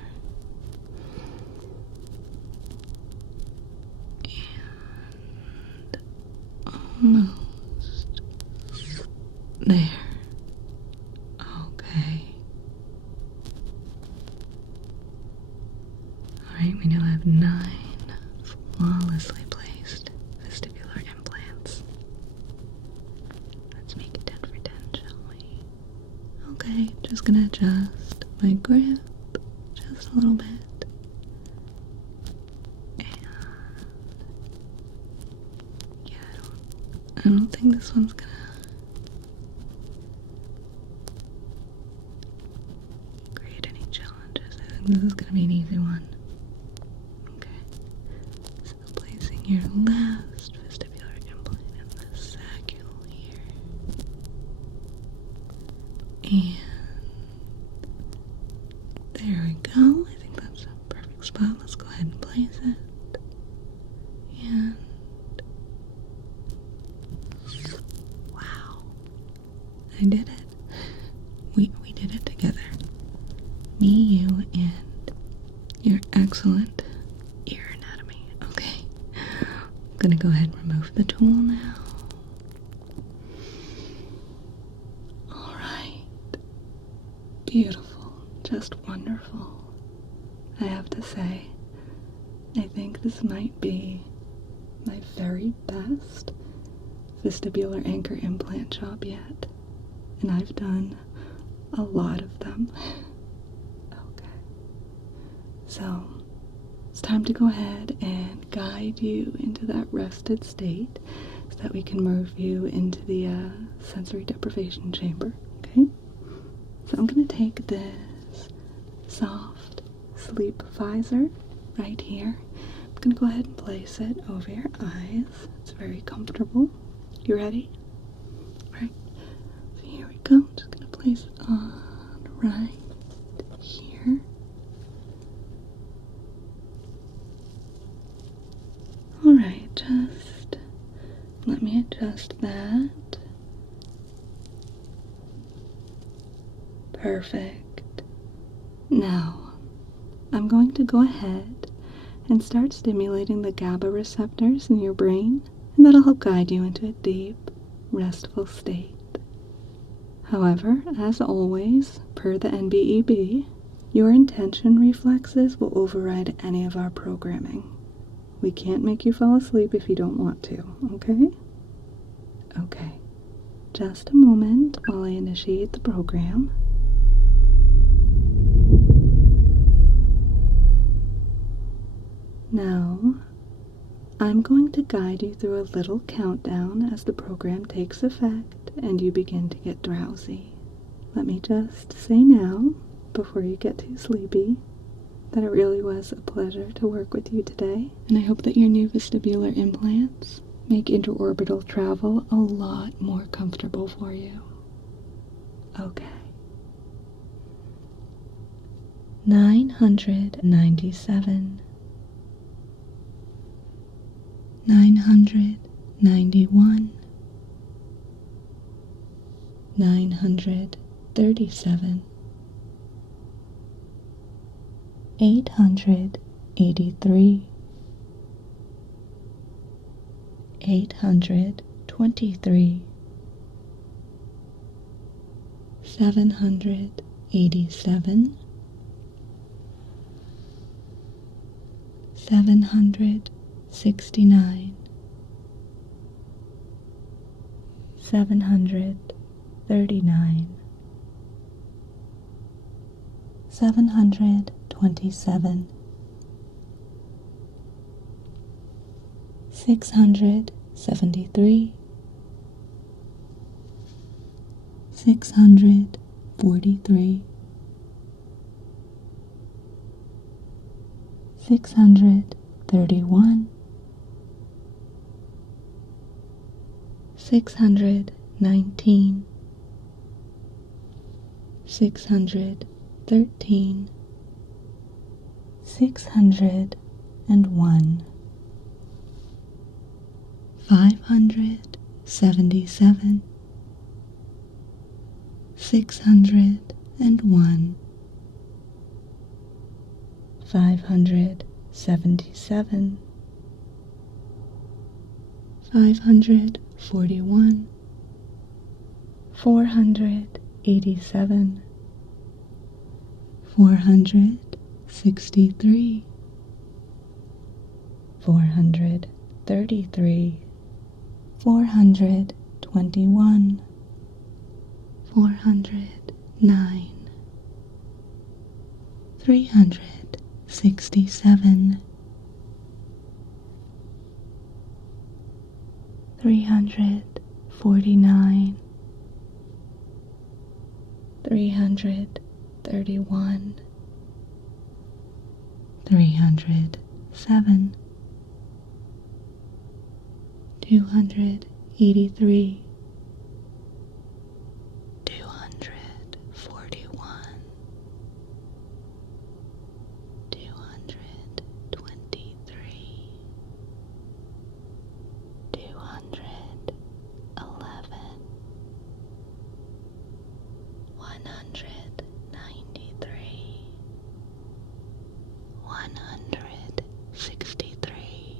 And almost there. Okay. Alright, we now have 9 flawlessly placed vestibular implants. Let's make it 10 for 10, shall we? Okay, just gonna adjust my grip just a little bit. And yeah, I don't think this one's gonna create any challenges. I think this is gonna be an easy one. Okay. So placing your last vestibular implant in the saccule here. And there we go. I think that's a perfect spot. Let's go ahead and place it. And wow. I did it. We did it together. Me, you, and your excellent ear anatomy. Okay. I'm gonna go ahead remove the tool now. Alright. Beautiful. Just wonderful. I have to say, I think this might be my very best vestibular anchor implant job yet. And I've done a lot of them. Okay. So, it's time to go ahead and guide you into that rested state so that we can move you into the sensory deprivation chamber, okay? So I'm going to take this soft sleep visor right here. I'm going to go ahead and place it over your eyes. It's very comfortable. You ready? All right. So here we go. Just going to place it on right here. Alright, just let me adjust that. Perfect. Now, I'm going to go ahead and start stimulating the GABA receptors in your brain, and that'll help guide you into a deep, restful state. However, as always, per the NBEB, your intention reflexes will override any of our programming. We can't make you fall asleep if you don't want to, okay? Okay. Just a moment while I initiate the program. Now, I'm going to guide you through a little countdown as the program takes effect and you begin to get drowsy. Let me just say now, before you get too sleepy, that it really was a pleasure to work with you today, and I hope that your new vestibular implants make interorbital travel a lot more comfortable for you. Okay. 997, 991, 937, 883, 823, 787, 769, 739, 727, 673, 643, 631, 619, 613, 601, 577, 601, 577, 541, 487, 463, 433, 421, 409, 367, 349, 331, 307, 283, 241, 223, 211, 193, 163,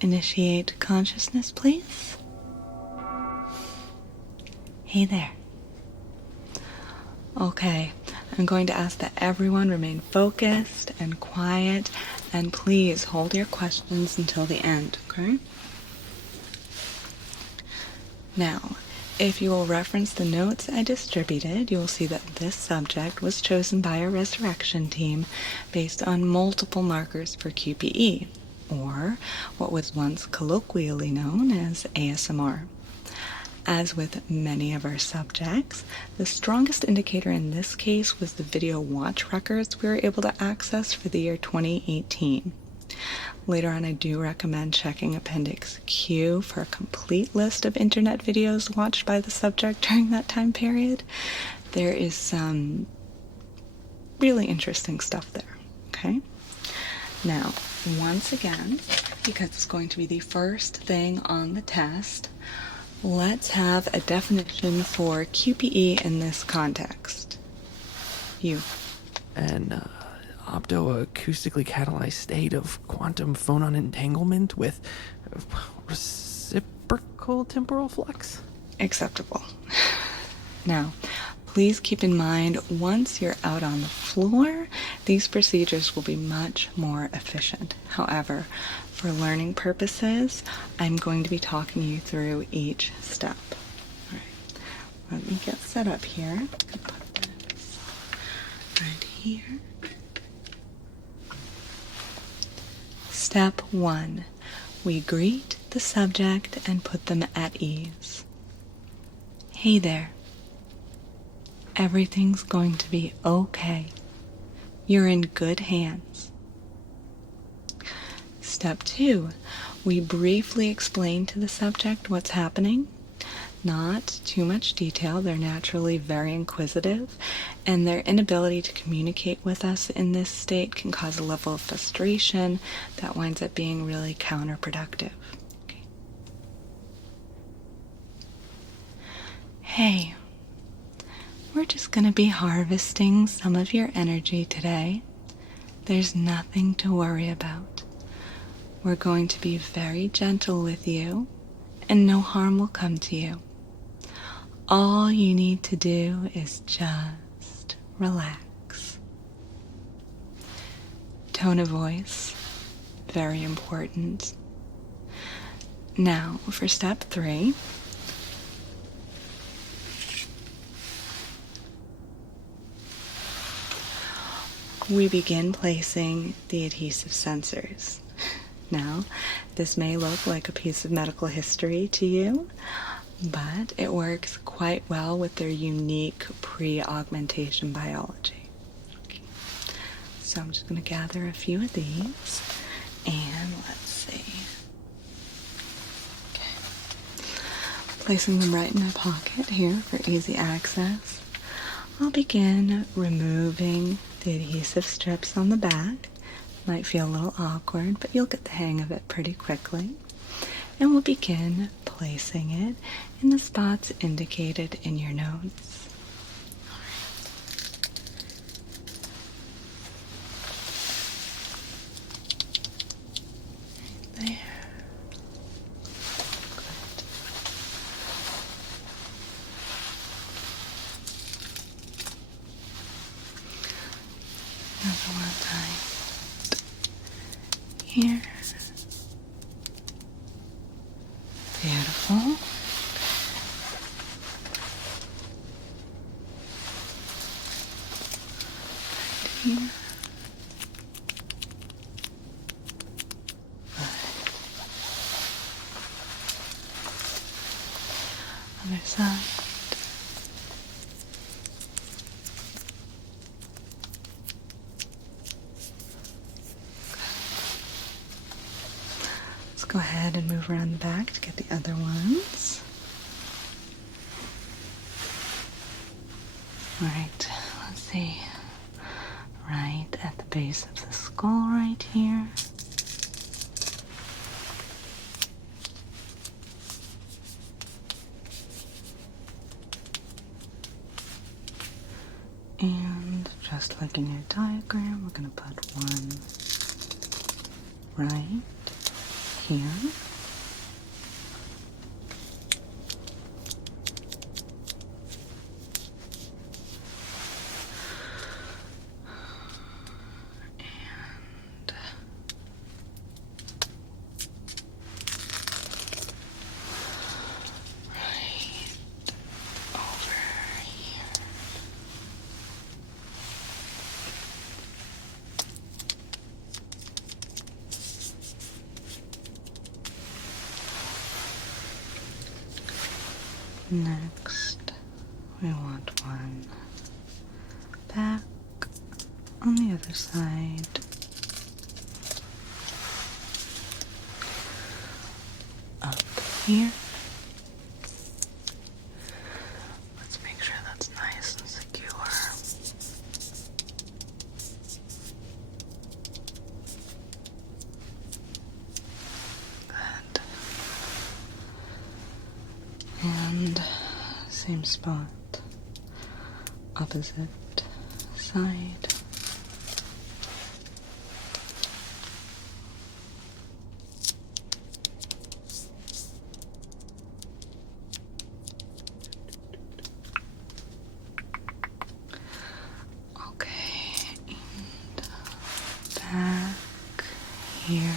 Initiate consciousness, please. Hey there. Okay, I'm going to ask that everyone remain focused and quiet, and please hold your questions until the end, okay? Now, if you will reference the notes I distributed, you will see that this subject was chosen by a resurrection team based on multiple markers for QPE, or what was once colloquially known as ASMR. As with many of our subjects, the strongest indicator in this case was the video watch records we were able to access for the year 2018. Later on, I do recommend checking Appendix Q for a complete list of internet videos watched by the subject during that time period. There is some really interesting stuff there, okay? Now, once again, because it's going to be the first thing on the test, let's have a definition for QPE in this context. You. An optoacoustically catalyzed state of quantum phonon entanglement with reciprocal temporal flux. Acceptable. Now, please keep in mind, once you're out on the floor, these procedures will be much more efficient. However, for learning purposes, I'm going to be talking you through each step. All right, let me get set up here. Put this right here. Step 1. We greet the subject and put them at ease. Hey there. Everything's going to be okay. You're in good hands. Step 2. We briefly explain to the subject what's happening. Not too much detail. They're naturally very inquisitive, and their inability to communicate with us in this state can cause a level of frustration that winds up being really counterproductive. Okay. Hey, we're just going to be harvesting some of your energy today. There's nothing to worry about. We're going to be very gentle with you, and no harm will come to you. All you need to do is just relax. Tone of voice, very important. Now, for step 3, we begin placing the adhesive sensors. Now, this may look like a piece of medical history to you, but it works quite well with their unique pre-augmentation biology. Okay. So I'm just going to gather a few of these, and let's see. Okay. Placing them right in my pocket here for easy access. I'll begin removing the adhesive strips on the back. Might feel a little awkward, but you'll get the hang of it pretty quickly. And we'll begin placing it in the spots indicated in your notes. Right there. Good. Another one time. Here. Beautiful. Right here. Good. Other side. Go ahead and move around the back to get the other ones. Alright, let's see. Right at the base of the skull right here. And just like in your diagram, we're going to put one right here. Next, we want one back on the other side. Up here. Let's make sure that's nice and secure. Good. And same spot, opposite side. Okay, and back here.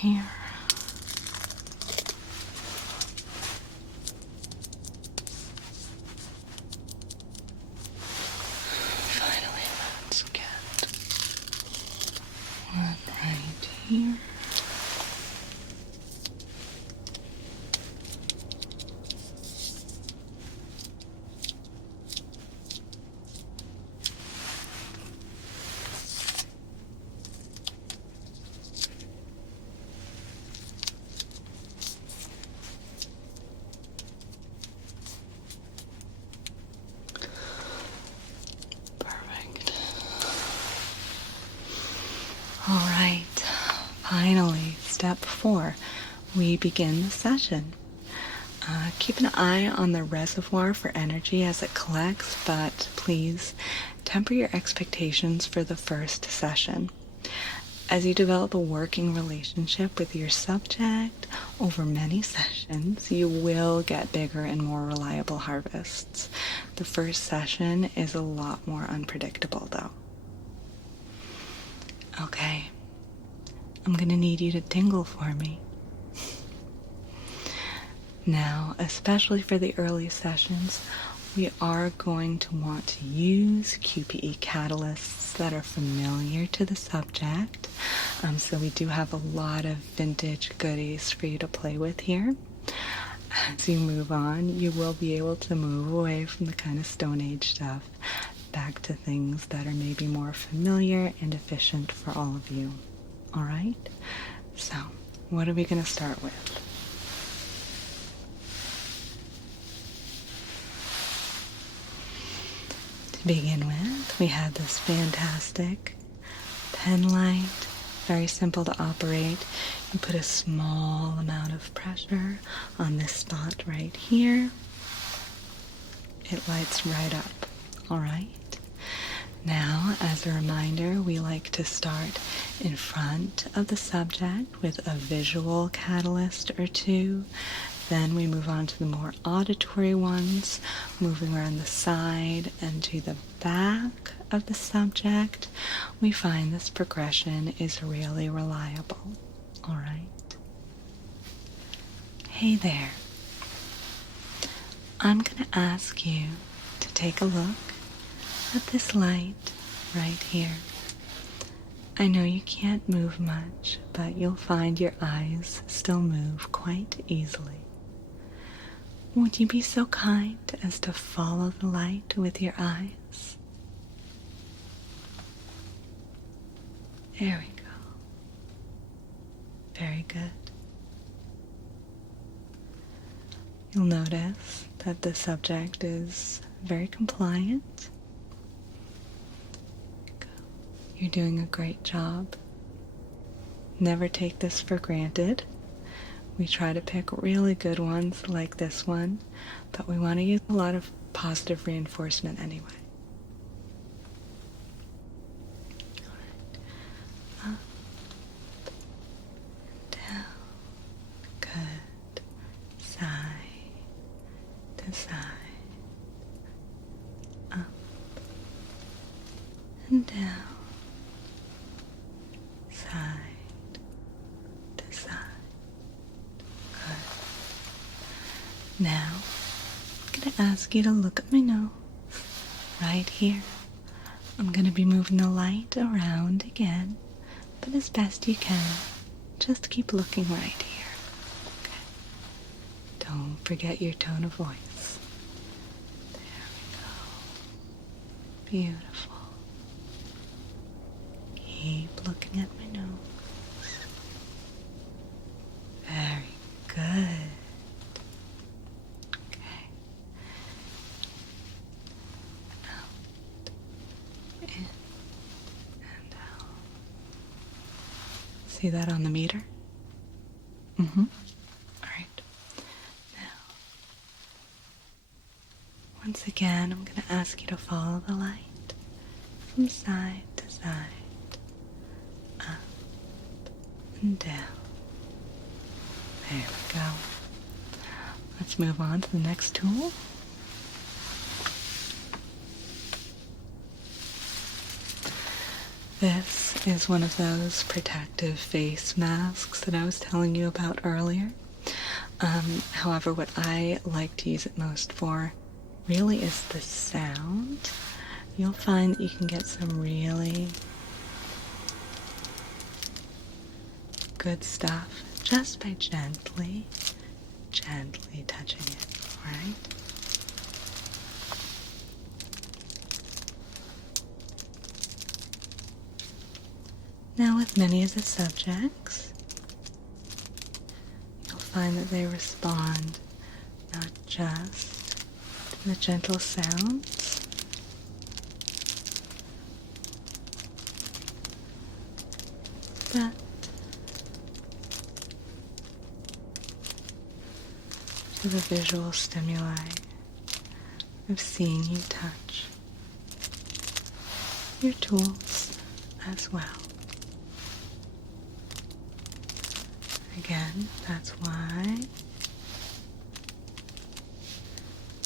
Here. Finally, let's get one right here. All right, finally, step 4, we begin the session. Keep an eye on the reservoir for energy as it collects, but please temper your expectations for the first session. As you develop a working relationship with your subject over many sessions, you will get bigger and more reliable harvests. The first session is a lot more unpredictable, though. Okay, I'm gonna need you to tingle for me. Now, especially for the early sessions, we are going to want to use QPE catalysts that are familiar to the subject. So we do have a lot of vintage goodies for you to play with here. As you move on, you will be able to move away from the kind of Stone Age stuff back to things that are maybe more familiar and efficient for all of you. All right? So, what are we going to start with? To begin with, we have this fantastic pen light, very simple to operate. You put a small amount of pressure on this spot right here. It lights right up, all right? Now, as a reminder, we like to start in front of the subject with a visual catalyst or two. Then we move on to the more auditory ones, moving around the side and to the back of the subject. We find this progression is really reliable. All right. Hey there. I'm going to ask you to take a look at this light right here. I know you can't move much, but you'll find your eyes still move quite easily. Would you be so kind as to follow the light with your eyes? There we go. Very good. You'll notice that the subject is very compliant. You're doing a great job. Never take this for granted. We try to pick really good ones like this one, but we want to use a lot of positive reinforcement anyway. Up, down, good, side to side, up and down, side to side. Now, I'm going to ask you to look at my nose, right here. I'm going to be moving the light around again, but as best you can, just keep looking right here. Okay. Don't forget your tone of voice. There we go. Beautiful. Keep looking at my nose. Very good. See that on the meter? Mm-hmm. All right. Now, once again, I'm going to ask you to follow the light from side to side, up and down. There we go. Let's move on to the next tool. This is one of those protective face masks that I was telling you about earlier. However, what I like to use it most for really is the sound. You'll find that you can get some really good stuff just by gently touching it, alright? Now, with many of the subjects, you'll find that they respond not just to the gentle sounds, but to the visual stimuli of seeing you touch your tools as well. Again, that's why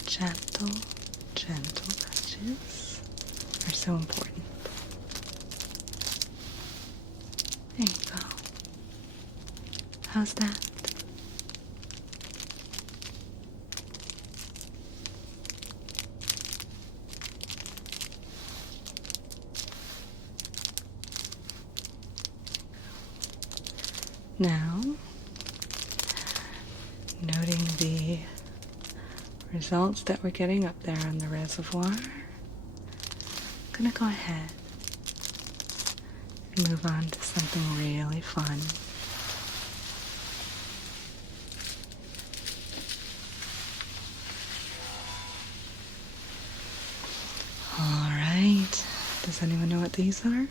gentle touches are so important. There you go. How's that? Now, noting the results that we're getting up there on the reservoir, I'm going to go ahead and move on to something really fun. Alright, does anyone know what these are?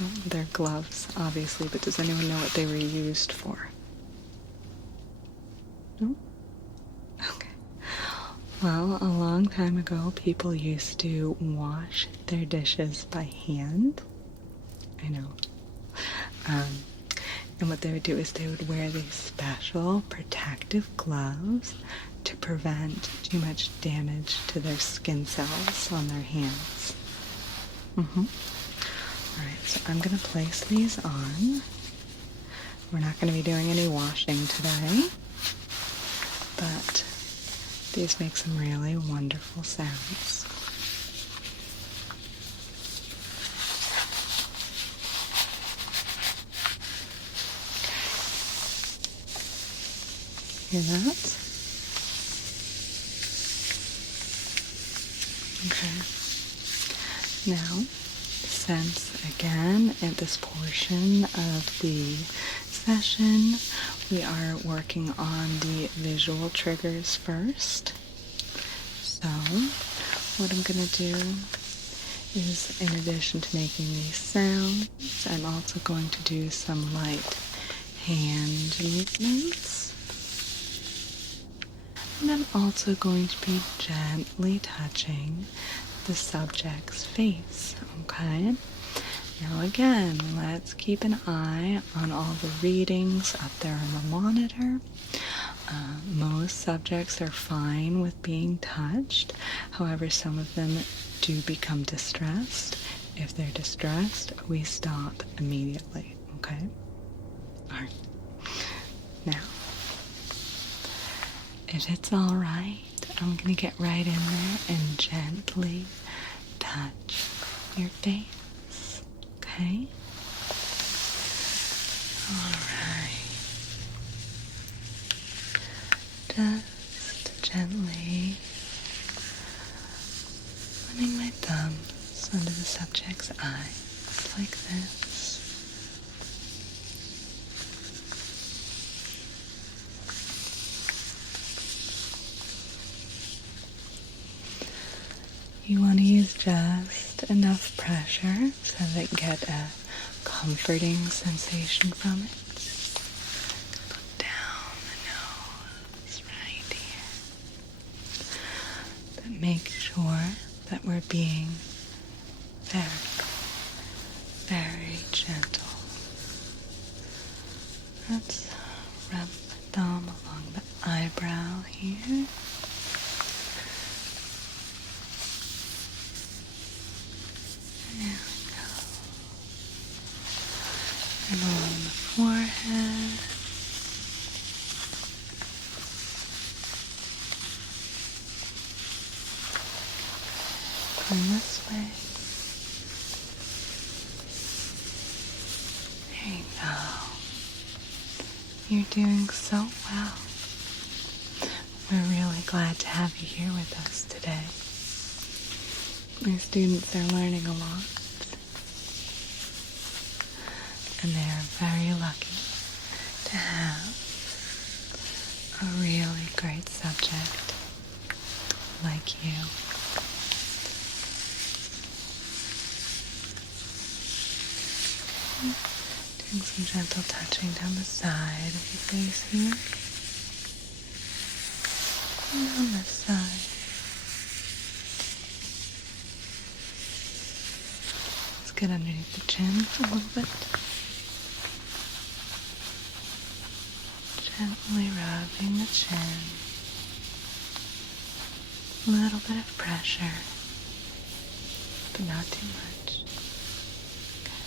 Well, they're gloves, obviously, but does anyone know what they were used for? No? Okay. Well, a long time ago, people used to wash their dishes by hand. I know. And what they would do is they would wear these special protective gloves to prevent too much damage to their skin cells on their hands. Alright, so I'm going to place these on. We're not going to be doing any washing today, but these make some really wonderful sounds. Hear that? Okay. Now, since again at this portion of the session we are working on the visual triggers first, so what I'm going to do is, in addition to making these sounds, I'm also going to do some light hand movements. And I'm also going to be gently touching the subject's face, okay? Now again, let's keep an eye on all the readings up there on the monitor. Most subjects are fine with being touched. However, some of them do become distressed. If they're distressed, we stop immediately, okay? Alright. Now, if it's alright, I'm going to get right in there and gently touch your face, okay? Alright. Just gently running my thumbs under the subject's eyes like this. You want to use just enough pressure so that you get a comforting sensation from it. Look down the nose right here. But make sure that we're being very, very gentle. Let's rub my thumb along the eyebrow here. There we go. And along the forehead. Going this way. There you go. You're doing so well. We're really glad to have you here with us today. My students are learning a lot, and they are very lucky to have a really great subject like you. Doing some gentle touching down the side of your face here, and on this side. Get underneath the chin a little bit. Gently rubbing the chin. A little bit of pressure, but not too much. Okay.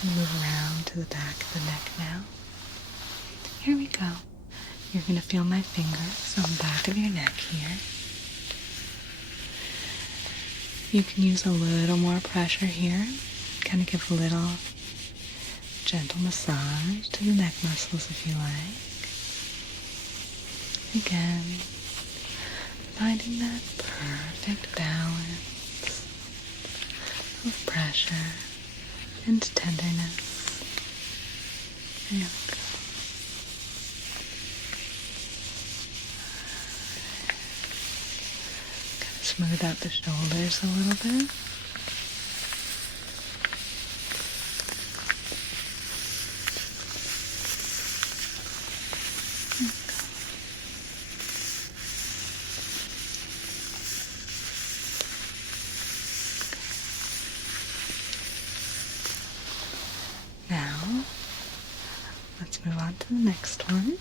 I'm going to move around to the back of the neck now. Here we go. You're going to feel my fingers on the back of your neck here. You can use a little more pressure here, kind of give a little gentle massage to the neck muscles if you like. Again, finding that perfect balance of pressure and tenderness. There we go. Smooth out the shoulders a little bit. Now, let's move on to the next one.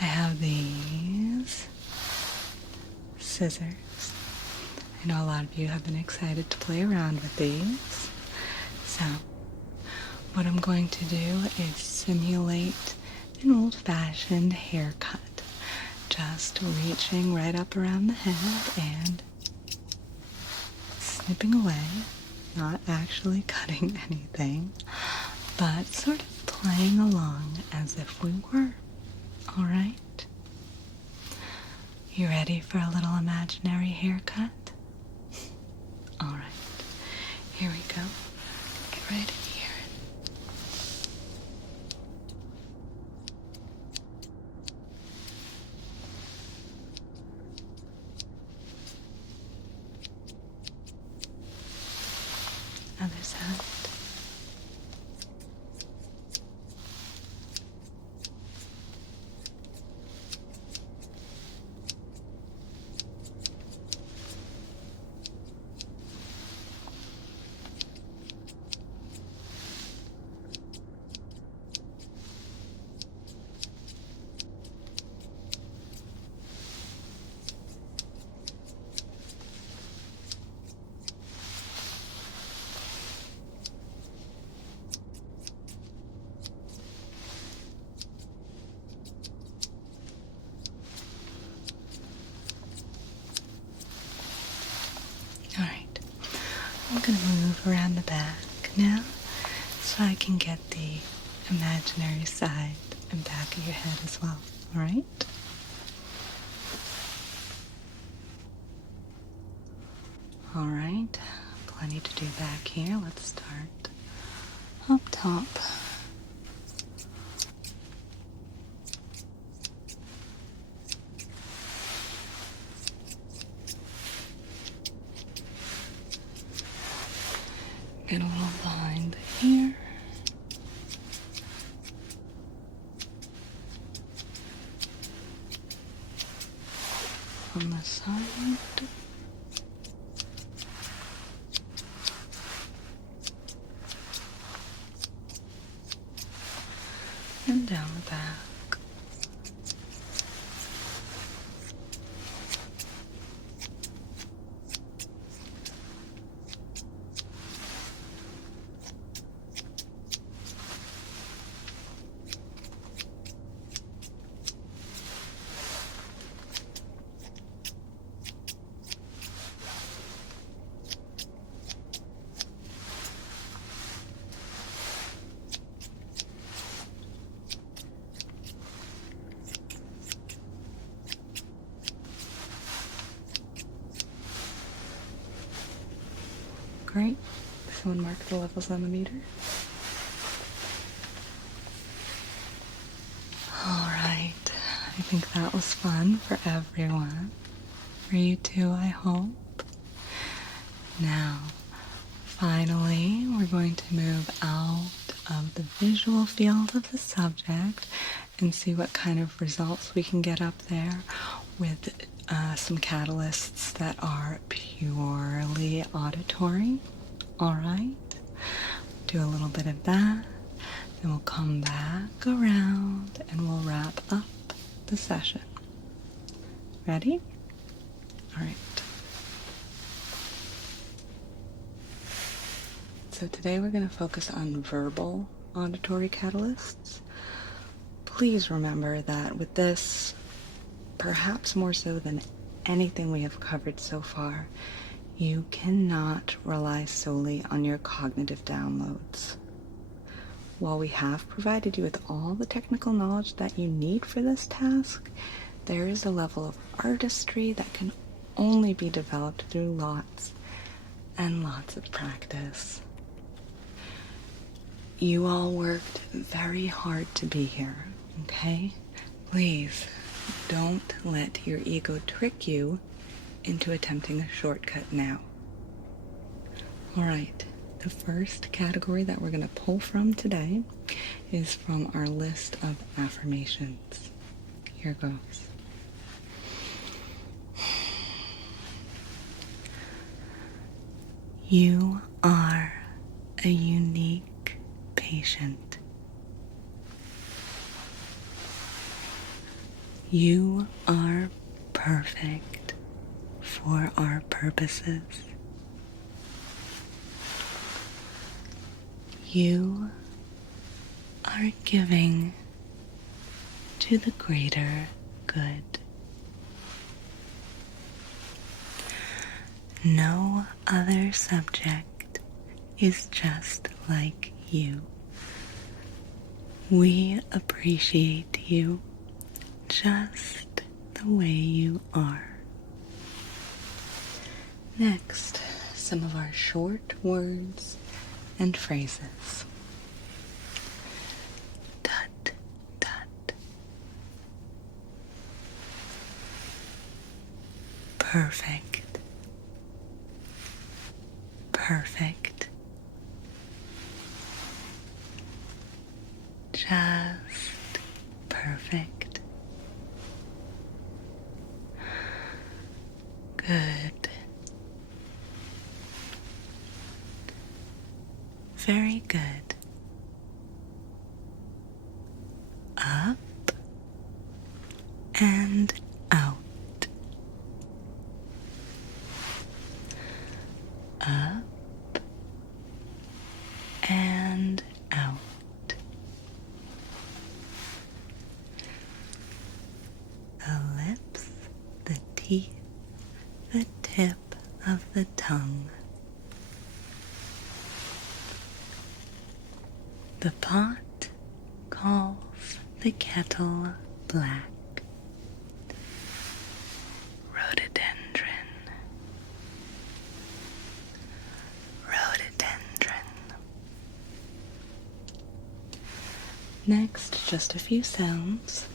I have these scissors. I know a lot of you have been excited to play around with these. So, what I'm going to do is simulate an old-fashioned haircut. Just reaching right up around the head and snipping away. Not actually cutting anything, but sort of playing along as if we were. Alright? You ready for a little imaginary haircut? Alright. Here we go. Get right in here. going to move around the back now so I can get the imaginary side and back of your head as well. All right? All right, plenty to do back here. Let's start up top. Get a little behind here. On the side. And down the back. Great. Someone mark the levels on the meter. Alright. I think that was fun for everyone. For you too, I hope. Now, finally, we're going to move out of the visual field of the subject and see what kind of results we can get up there with some catalysts that are purely auditory. All right, do a little bit of that, then we'll come back around and we'll wrap up the session. Ready? All right. So today we're going to focus on verbal auditory catalysts. Please remember that with this, perhaps more so than anything we have covered so far, you cannot rely solely on your cognitive downloads. While we have provided you with all the technical knowledge that you need for this task, there is a level of artistry that can only be developed through lots and lots of practice. You all worked very hard to be here, okay? Please, don't let your ego trick you into attempting a shortcut now. Alright, the first category that we're going to pull from today is from our list of affirmations. Here goes. You are a unique patient. You are perfect for our purposes. You are giving to the greater good. No other subject is just like you. We appreciate you just the way you are. Next, some of our short words and phrases. Tut, tut. Perfect. Perfect. Just perfect. Good. Very good. Up and out. Up and out. The lips, the teeth, the tip of the tongue. The pot calls the kettle black. Rhododendron. Rhododendron. Next, just a few sounds.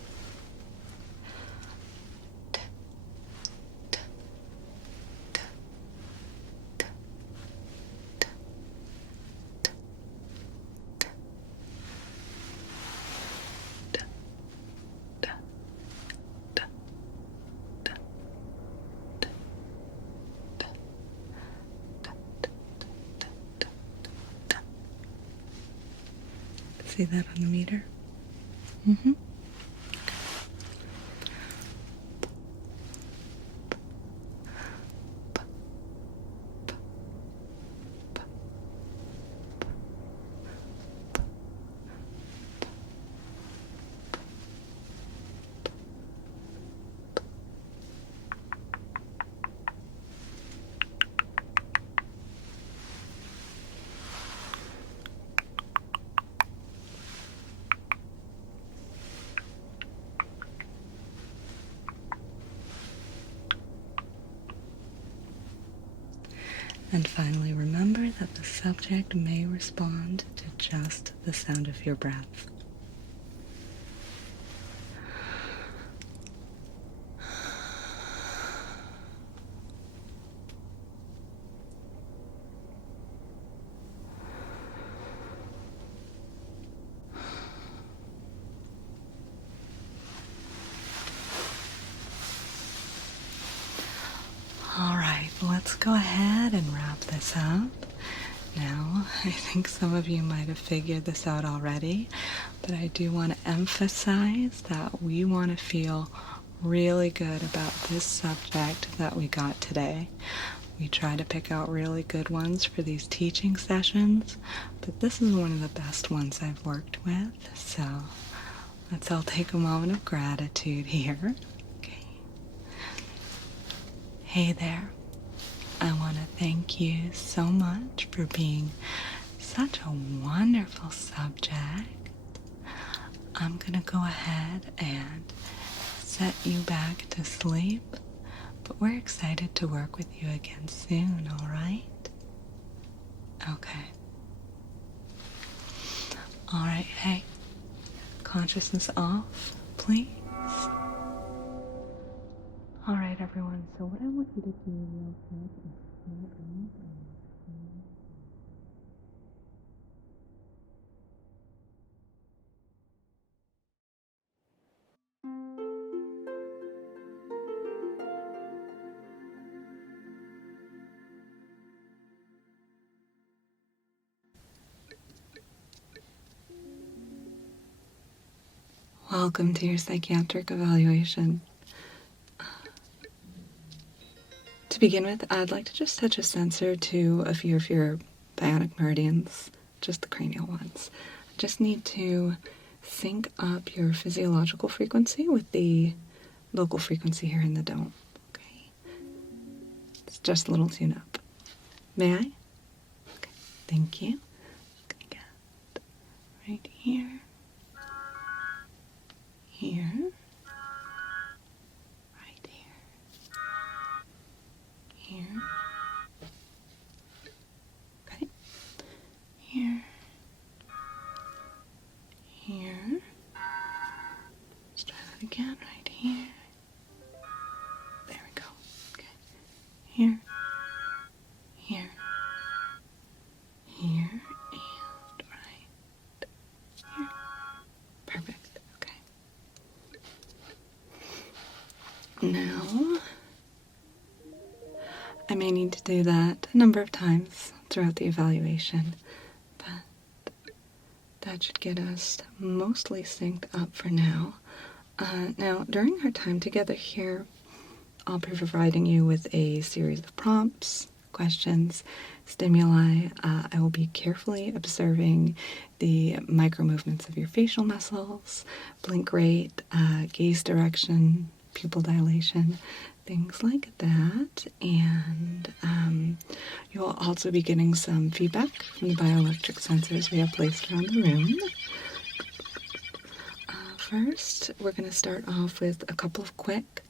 See that on the meter? Mm-hmm. And finally, remember that the subject may respond to just the sound of your breath. All right, let's go ahead and wrap this up. Now, I think some of you might have figured this out already, but I do want to emphasize that we want to feel really good about this subject that we got today. We try to pick out really good ones for these teaching sessions, but this is one of the best ones I've worked with, so let's all take a moment of gratitude here. Hey there, I want to thank you so much for being such a wonderful subject. I'm going to go ahead and set you back to sleep, but we're excited to work with you again soon, all right? Okay. All right, hey, consciousness off, please. All right, everyone, so what I want you to do real quick is close your eyes and welcome to your psychiatric evaluation. To begin with, I'd like to just touch a sensor to a few of your bionic meridians, just the cranial ones. I just need to sync up your physiological frequency with the local frequency here in the dome. Okay. It's just a little tune up. May I? Okay. Thank you. Gonna get right here. Here. Right here. Here. Okay. Here. Here. Let's try that again. Right here. There we go. Okay. Here. Here. Here. And right here. Perfect. Okay. Now, I may need to do that a number of times throughout the evaluation, but that should get us mostly synced up for now. Now, during our time together here, I'll be providing you with a series of prompts, questions, stimuli. I will be carefully observing the micro movements of your facial muscles, blink rate, gaze direction, pupil dilation, things like that. And you'll also be getting some feedback from the bioelectric sensors we have placed around the room. First, we're going to start off with a couple of quick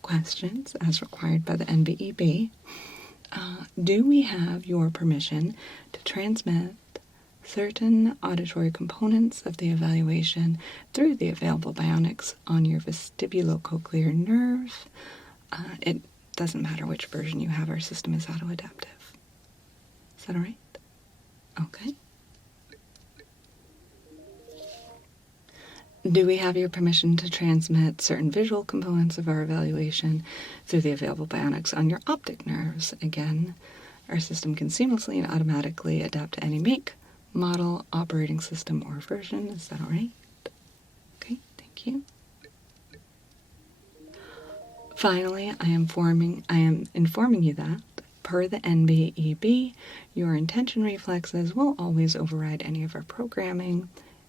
questions as required by the NBEB. Do we have your permission to transmit certain auditory components of the evaluation through the available bionics on your vestibulocochlear nerve? It doesn't matter which version you have, our system is auto-adaptive. Is that all right? Okay. Do we have your permission to transmit certain visual components of our evaluation through the available bionics on your optic nerves? Again, our system can seamlessly and automatically adapt to any make, model, operating system, or version. Is that all right? Okay, thank you. Finally, I am informing you that, per the NBEB, your intention reflexes will always override any of our programming.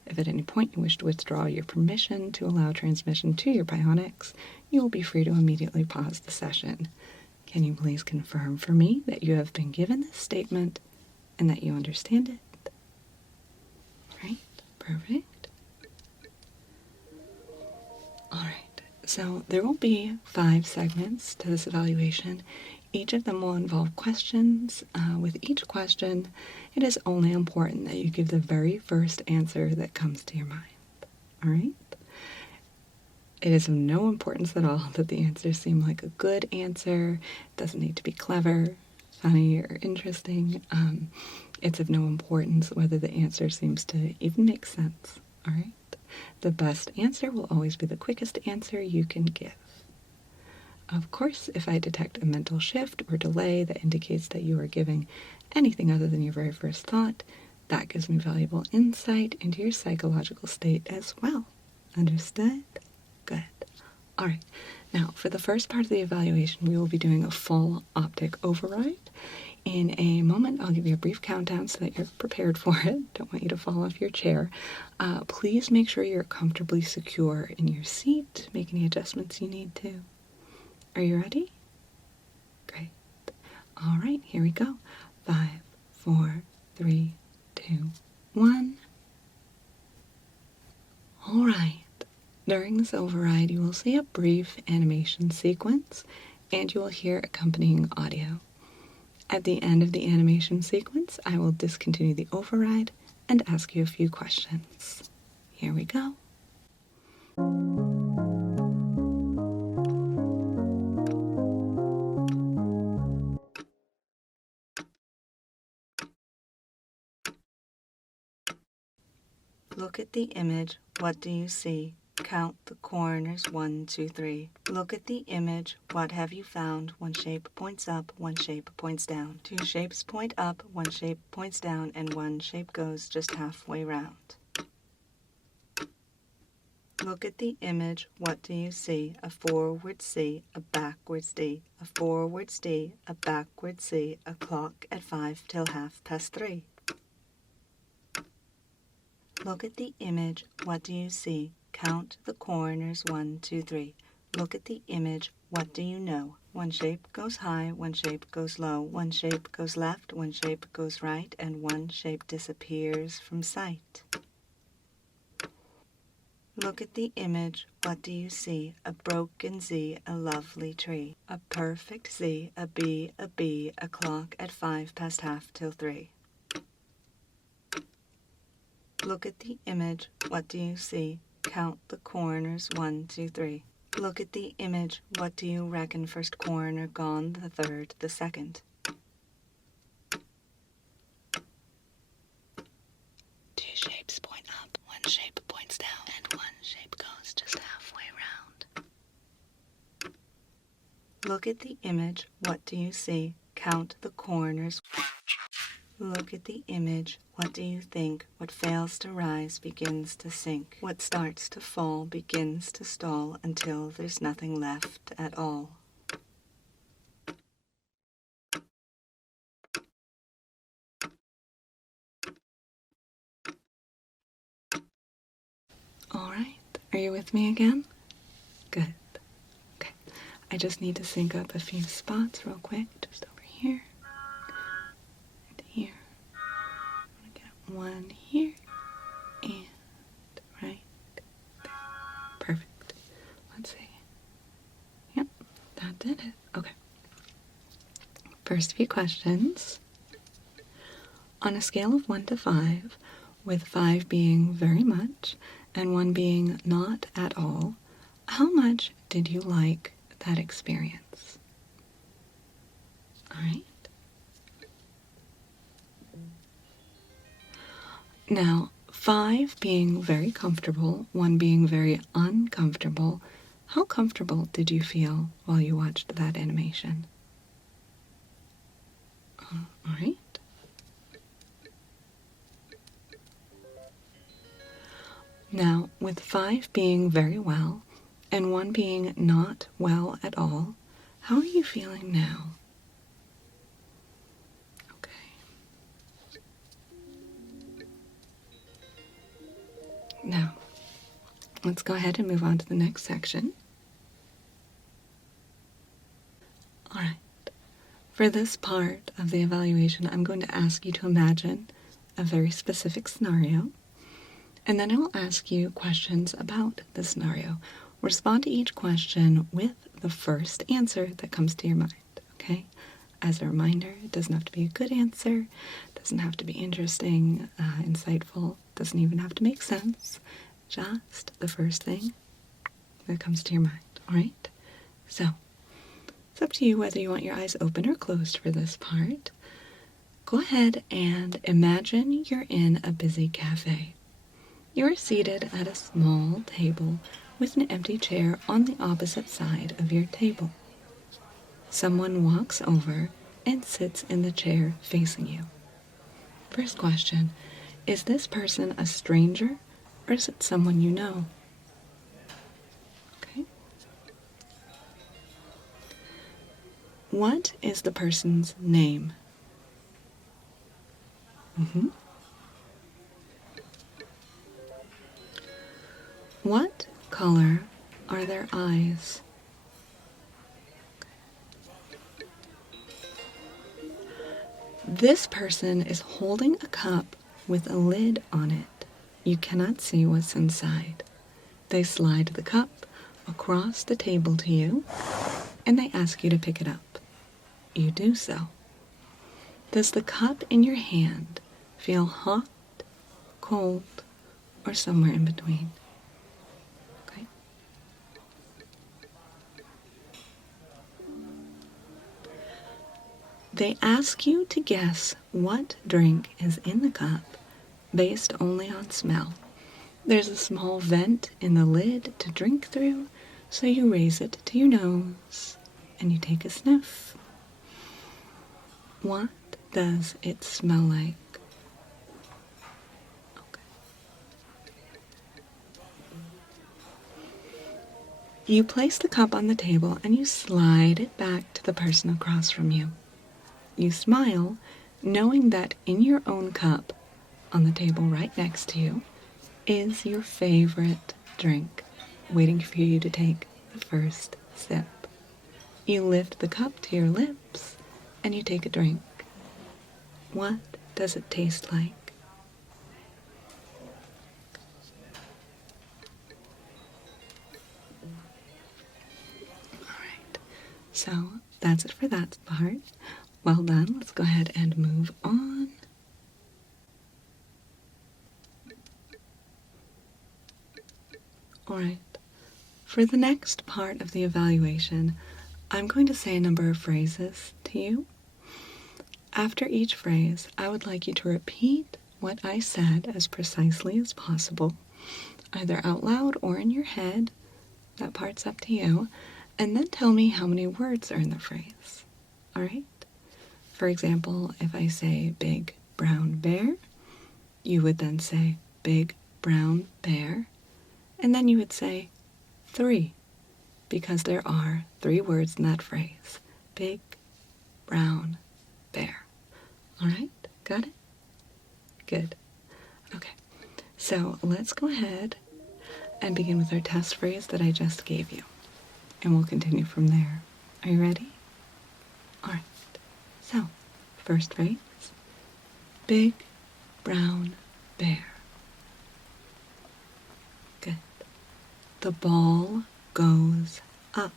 If at any point you wish to withdraw your permission to allow transmission to your bionics, you will be free to immediately pause the session. Can you please confirm for me that you have been given this statement and that you understand it? Right, perfect. All right, so there will be 5 segments to this evaluation. Each of them will involve questions. With each question, it is only important that you give the very first answer that comes to your mind. All right? It is of no importance at all that the answers seem like a good answer. It doesn't need to be clever, funny, or interesting. It's of no importance whether the answer seems to even make sense. All right? The best answer will always be the quickest answer you can give. Of course, if I detect a mental shift or delay that indicates that you are giving anything other than your very first thought, that gives me valuable insight into your psychological state as well. Understood? Good. All right. Now, for the first part of the evaluation, we will be doing a full optic override. In a moment, I'll give you a brief countdown so that you're prepared for it. Don't want you to fall off your chair. Please make sure you're comfortably secure in your seat. Make any adjustments you need to. Are you ready? Great. All right, here we go. 5, 4, 3, 2, 1. All right. During this override, you will see a brief animation sequence, and you will hear accompanying audio. At the end of the animation sequence, I will discontinue the override and ask you a few questions. Here we go. Look at the image. What do you see? Count the corners. 1, 2, 3. Look at the image. What have you found? One shape points up, one shape points down. 2 shapes point up, one shape points down, and one shape goes just halfway round. Look at the image. What do you see? A forward C, a backwards D, a forwards D, a backwards C, a clock at 5 till 3:30. Look at the image. What do you see? Count the corners. 1, 2, 3. Look at the image. What do you know? One shape goes high, one shape goes low, one shape goes left, one shape goes right, and one shape disappears from sight. Look at the image. What do you see? A broken Z, a lovely tree. A perfect Z, a B, a clock at 3:05. Look at the image. What do you see? Count the corners. 1, 2, 3. Look at the image. What do you reckon? First corner gone, the third, the second. 2 shapes point up, 1 shape points down, and 1 shape goes just halfway round. Look at the image. What do you see? Count the corners. Look at the image. What do you think? What fails to rise begins to sink. What starts to fall begins to stall until there's nothing left at all. All right. Are you with me again? Good. Okay. I just need to sync up a few spots real quick, just over here and here. I'm gonna get one here and right there. Perfect. Let's see. Yep, that did it. Okay. First few questions. On a scale of 1 to 5, with 5 being very much and 1 being not at all, how much did you like that experience? All right. Now, 5 being very comfortable, 1 being very uncomfortable, how comfortable did you feel while you watched that animation? All right. Now, with 5 being very well and 1 being not well at all, how are you feeling now? Okay. Now, let's go ahead and move on to the next section. All right. For this part of the evaluation, I'm going to ask you to imagine a very specific scenario, and then I will ask you questions about the scenario. Respond to each question with the first answer that comes to your mind, okay? As a reminder, it doesn't have to be a good answer, it doesn't have to be interesting, insightful, doesn't even have to make sense, just the first thing that comes to your mind, all right? So, it's up to you whether you want your eyes open or closed for this part. Go ahead and imagine you're in a busy cafe. You're seated at a small table with an empty chair on the opposite side of your table. Someone walks over and sits in the chair facing you. First question, is this person a stranger or is it someone you know? Okay. What is the person's name? What color are their eyes? This person is holding a cup with a lid on it. You cannot see what's inside. They slide the cup across the table to you, and they ask you to pick it up. You do so. Does the cup in your hand feel hot, cold, or somewhere in between? Okay. They ask you to guess what drink is in the cup based only on smell. There's a small vent in the lid to drink through, so you raise it to your nose and you take a sniff. What does it smell like? Okay. You place the cup on the table and you slide it back to the person across from you. You smile, knowing that in your own cup, on the table right next to you, is your favorite drink, waiting for you to take the first sip. You lift the cup to your lips and you take a drink. What does it taste like? Alright, so that's it for that part. Well done, let's go ahead and move on. Alright, for the next part of the evaluation, I'm going to say a number of phrases to you. After each phrase, I would like you to repeat what I said as precisely as possible, either out loud or in your head. That part's up to you. And then tell me how many words are in the phrase. All right? For example, if I say big brown bear, you would then say big brown bear, and then you would say 3, because there are 3 words in that phrase. Big brown bear. All right, got it? Good. Okay, so let's go ahead and begin with our test phrase that I just gave you. and we'll continue from there. Are you ready? Alright, so, first phrase, big brown bear. Good. The ball goes up.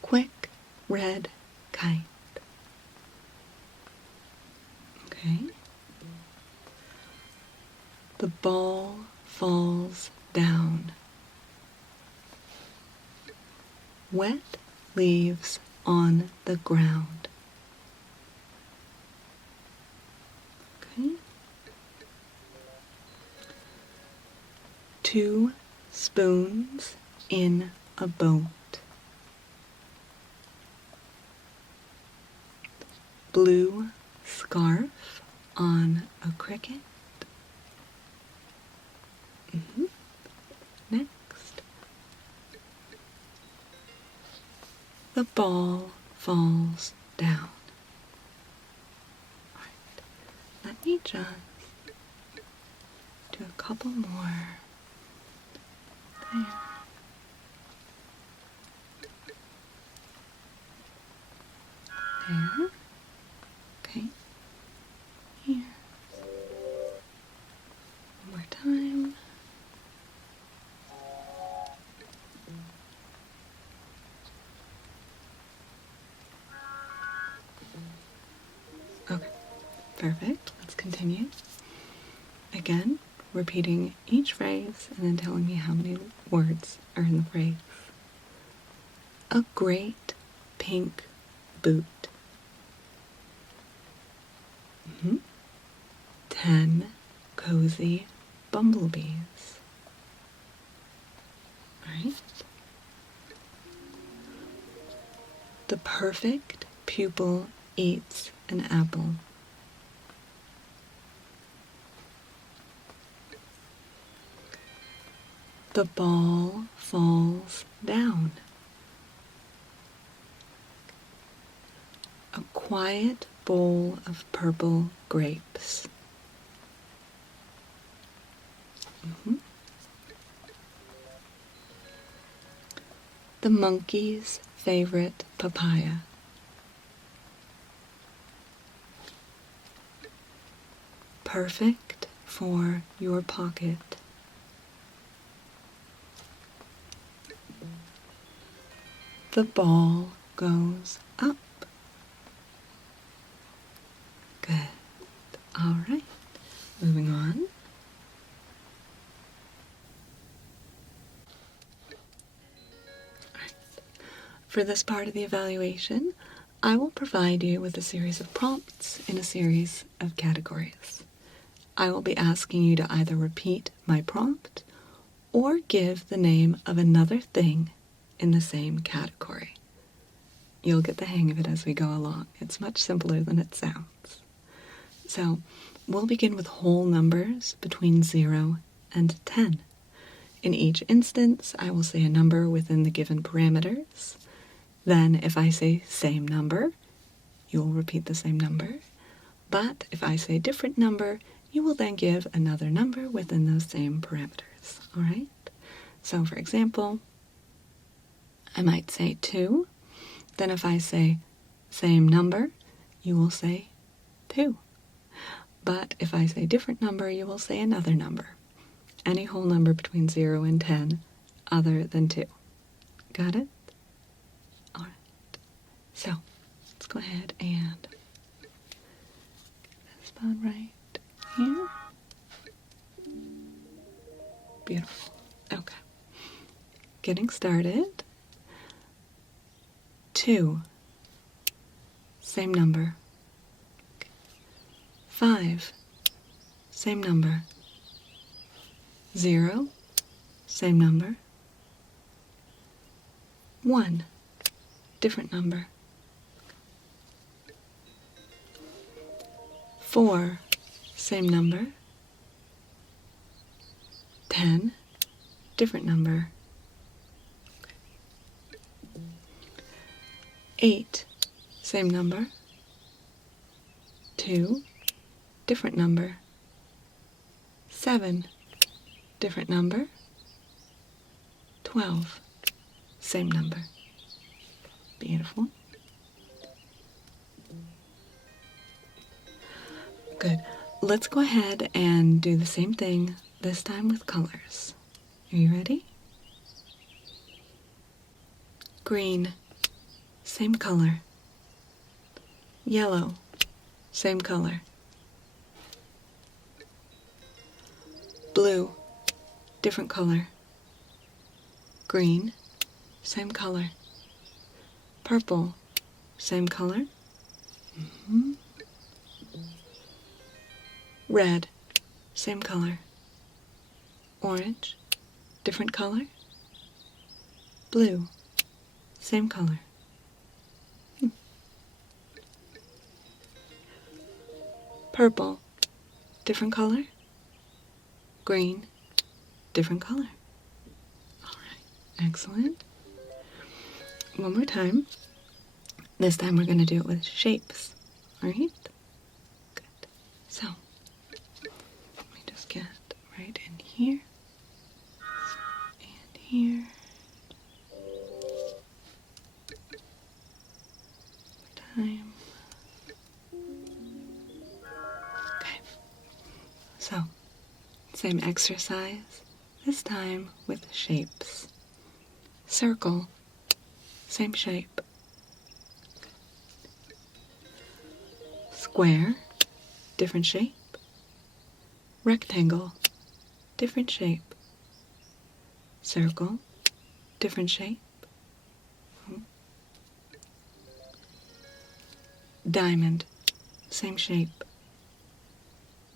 Quick red kite. Okay. The ball falls down. Wet leaves on the ground. Okay. 2 spoons in a boat. Blue scarf on a cricket. Next. The ball falls down. All right. Let me just do a couple more. There. There. Okay. Here. One more time. Okay. Perfect. Let's continue. Again, repeating each phrase and then telling me how many words are in the phrase. A great pink boot. 10 cozy bumblebees. Alright. The perfect pupil eats an apple. The ball falls down. A quiet bowl of purple grapes. The monkey's favorite papaya. Perfect for your pocket. The ball goes up. Good. All right. Moving on. For this part of the evaluation, I will provide you with a series of prompts in a series of categories. I will be asking you to either repeat my prompt or give the name of another thing in the same category. You'll get the hang of it as we go along. It's much simpler than it sounds. So, we'll begin with whole numbers between 0 and 10. In each instance, I will say a number within the given parameters. Then, if I say same number, you'll repeat the same number. But if I say different number, you will then give another number within those same parameters. All right? So, for example, I might say 2. Then if I say same number, you will say 2. But if I say different number, you will say another number. Any whole number between 0 and 10 other than 2. Got it? All right. So, let's go ahead and get this spot right here. Beautiful. Okay. Getting started. 2. Same number. 5. Same number. 0. Same number. 1. Different number. 4. Same number. 10. Different number. 8. Same number. 2. Different number. 7. different number. 12, same number. Beautiful. Good. Let's go ahead and do the same thing, this time with colors. Are you ready? Green, same color. Yellow, same color. Blue, different color. Green, same color. Purple, same color. Red, same color. Orange, different color. Blue, same color. Purple, different color. Green, different color. All right, excellent. One more time. This time we're going to do it with shapes. All right? Good. So, let me just get right in here and here. Time. Okay. So, same exercise, this time with shapes. Circle, same shape. Square, different shape. Rectangle, different shape. Circle, different shape. Diamond, same shape.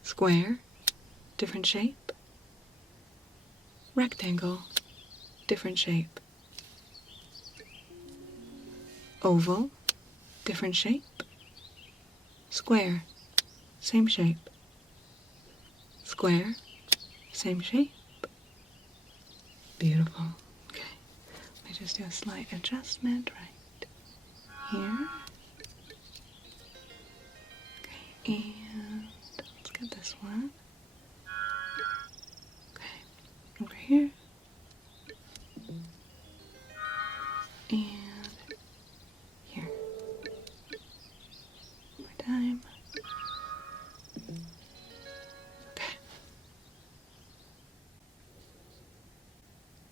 Square, different shape. Rectangle, different shape. Oval, different shape. Square, same shape. Square, same shape. Beautiful. Okay, let me just do a slight adjustment right here. Okay, and let's get this one. Okay, over here. And here. One more time. Okay.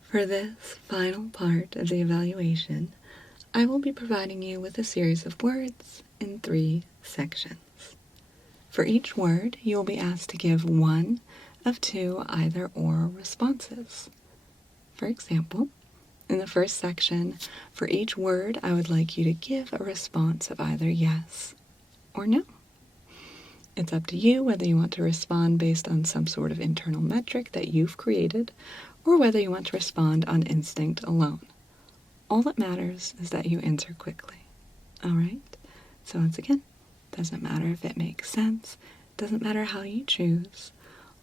For this final part of the evaluation, I will be providing you with a series of words in 3 sections. For each word, you will be asked to give one of 2 either-or responses. For example, in the first section, for each word, I would like you to give a response of either yes or no. It's up to you whether you want to respond based on some sort of internal metric that you've created, or whether you want to respond on instinct alone. All that matters is that you answer quickly. All right? So once again, doesn't matter if it makes sense, doesn't matter how you choose.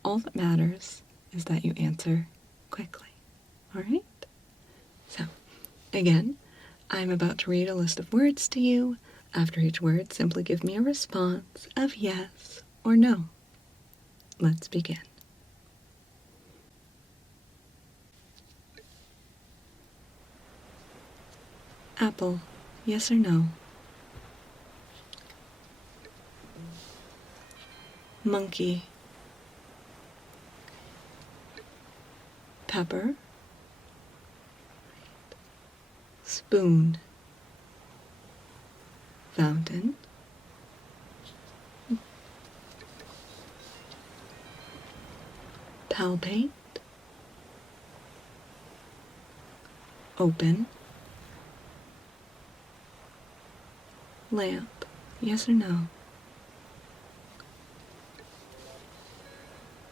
All that matters is that you answer quickly. All right? So, again, I'm about to read a list of words to you. After each word, simply give me a response of yes or no. Let's begin. Apple, yes or no? Monkey. Pepper. Spoon. Fountain. Palpate. Open. Lamp, yes or no?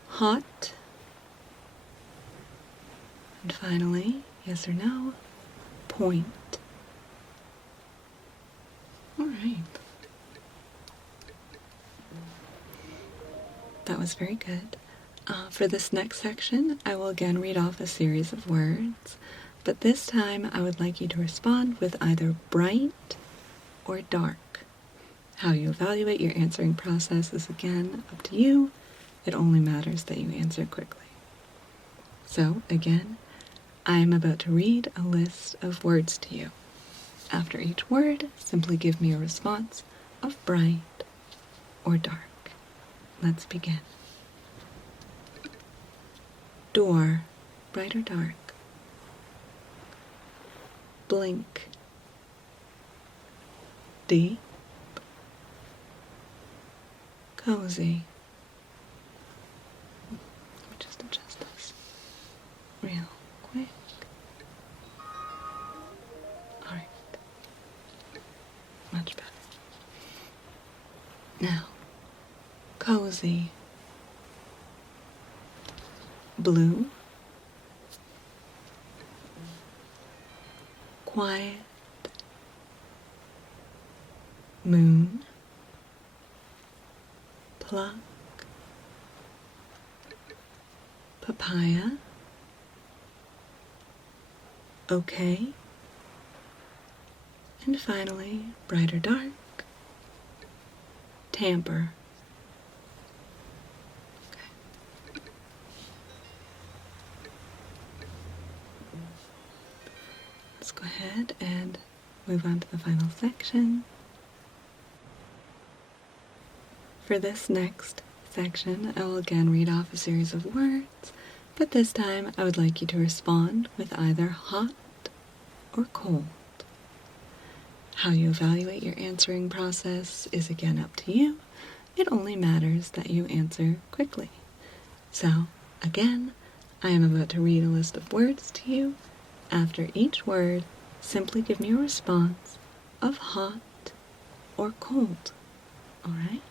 Hot. And finally, yes or no, point. All right. That was very good. For this next section, I will again read off a series of words, but this time I would like you to respond with either bright or dark. How you evaluate your answering process is again up to you. It only matters that you answer quickly. So, again, I am about to read a list of words to you. After each word, simply give me a response of bright or dark. Let's begin. Door, bright or dark? Blink. Deep. Cozy. Let me just adjust this real quick. Alright. Much better. Now, cozy. Blue. Quiet. Moon. Pluck. Papaya. Okay. And finally, bright or dark? Tamper. Okay. Let's go ahead and move on to the final section. For this next section, I will again read off a series of words, but this time I would like you to respond with either hot or cold. How you evaluate your answering process is again up to you. It only matters that you answer quickly. So, again, I am about to read a list of words to you. After each word, simply give me a response of hot or cold. Alright?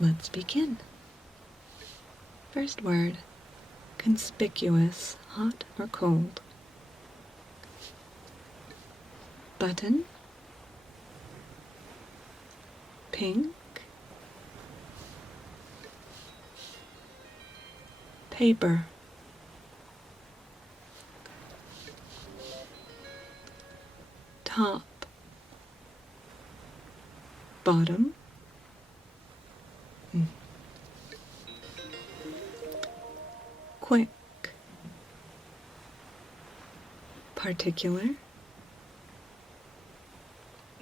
Let's begin. First word, conspicuous, hot or cold? Button, pink, paper, top, bottom, quick, particular,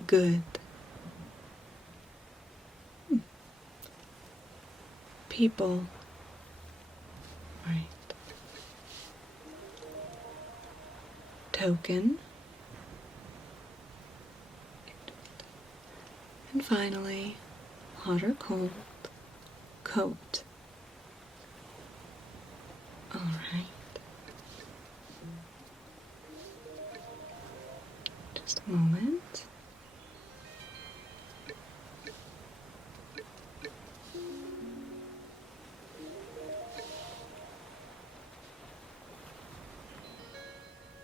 good, people, right, token, and finally, hot or cold, coat. All right. Just a moment.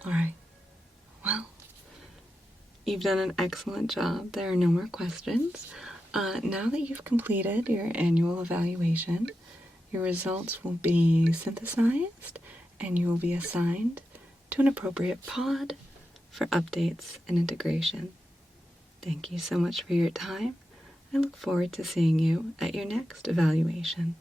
All right. Well, you've done an excellent job. There are no more questions. Now that you've completed your annual evaluation, your results will be synthesized and you will be assigned to an appropriate pod for updates and integration. Thank you so much for your time. I look forward to seeing you at your next evaluation.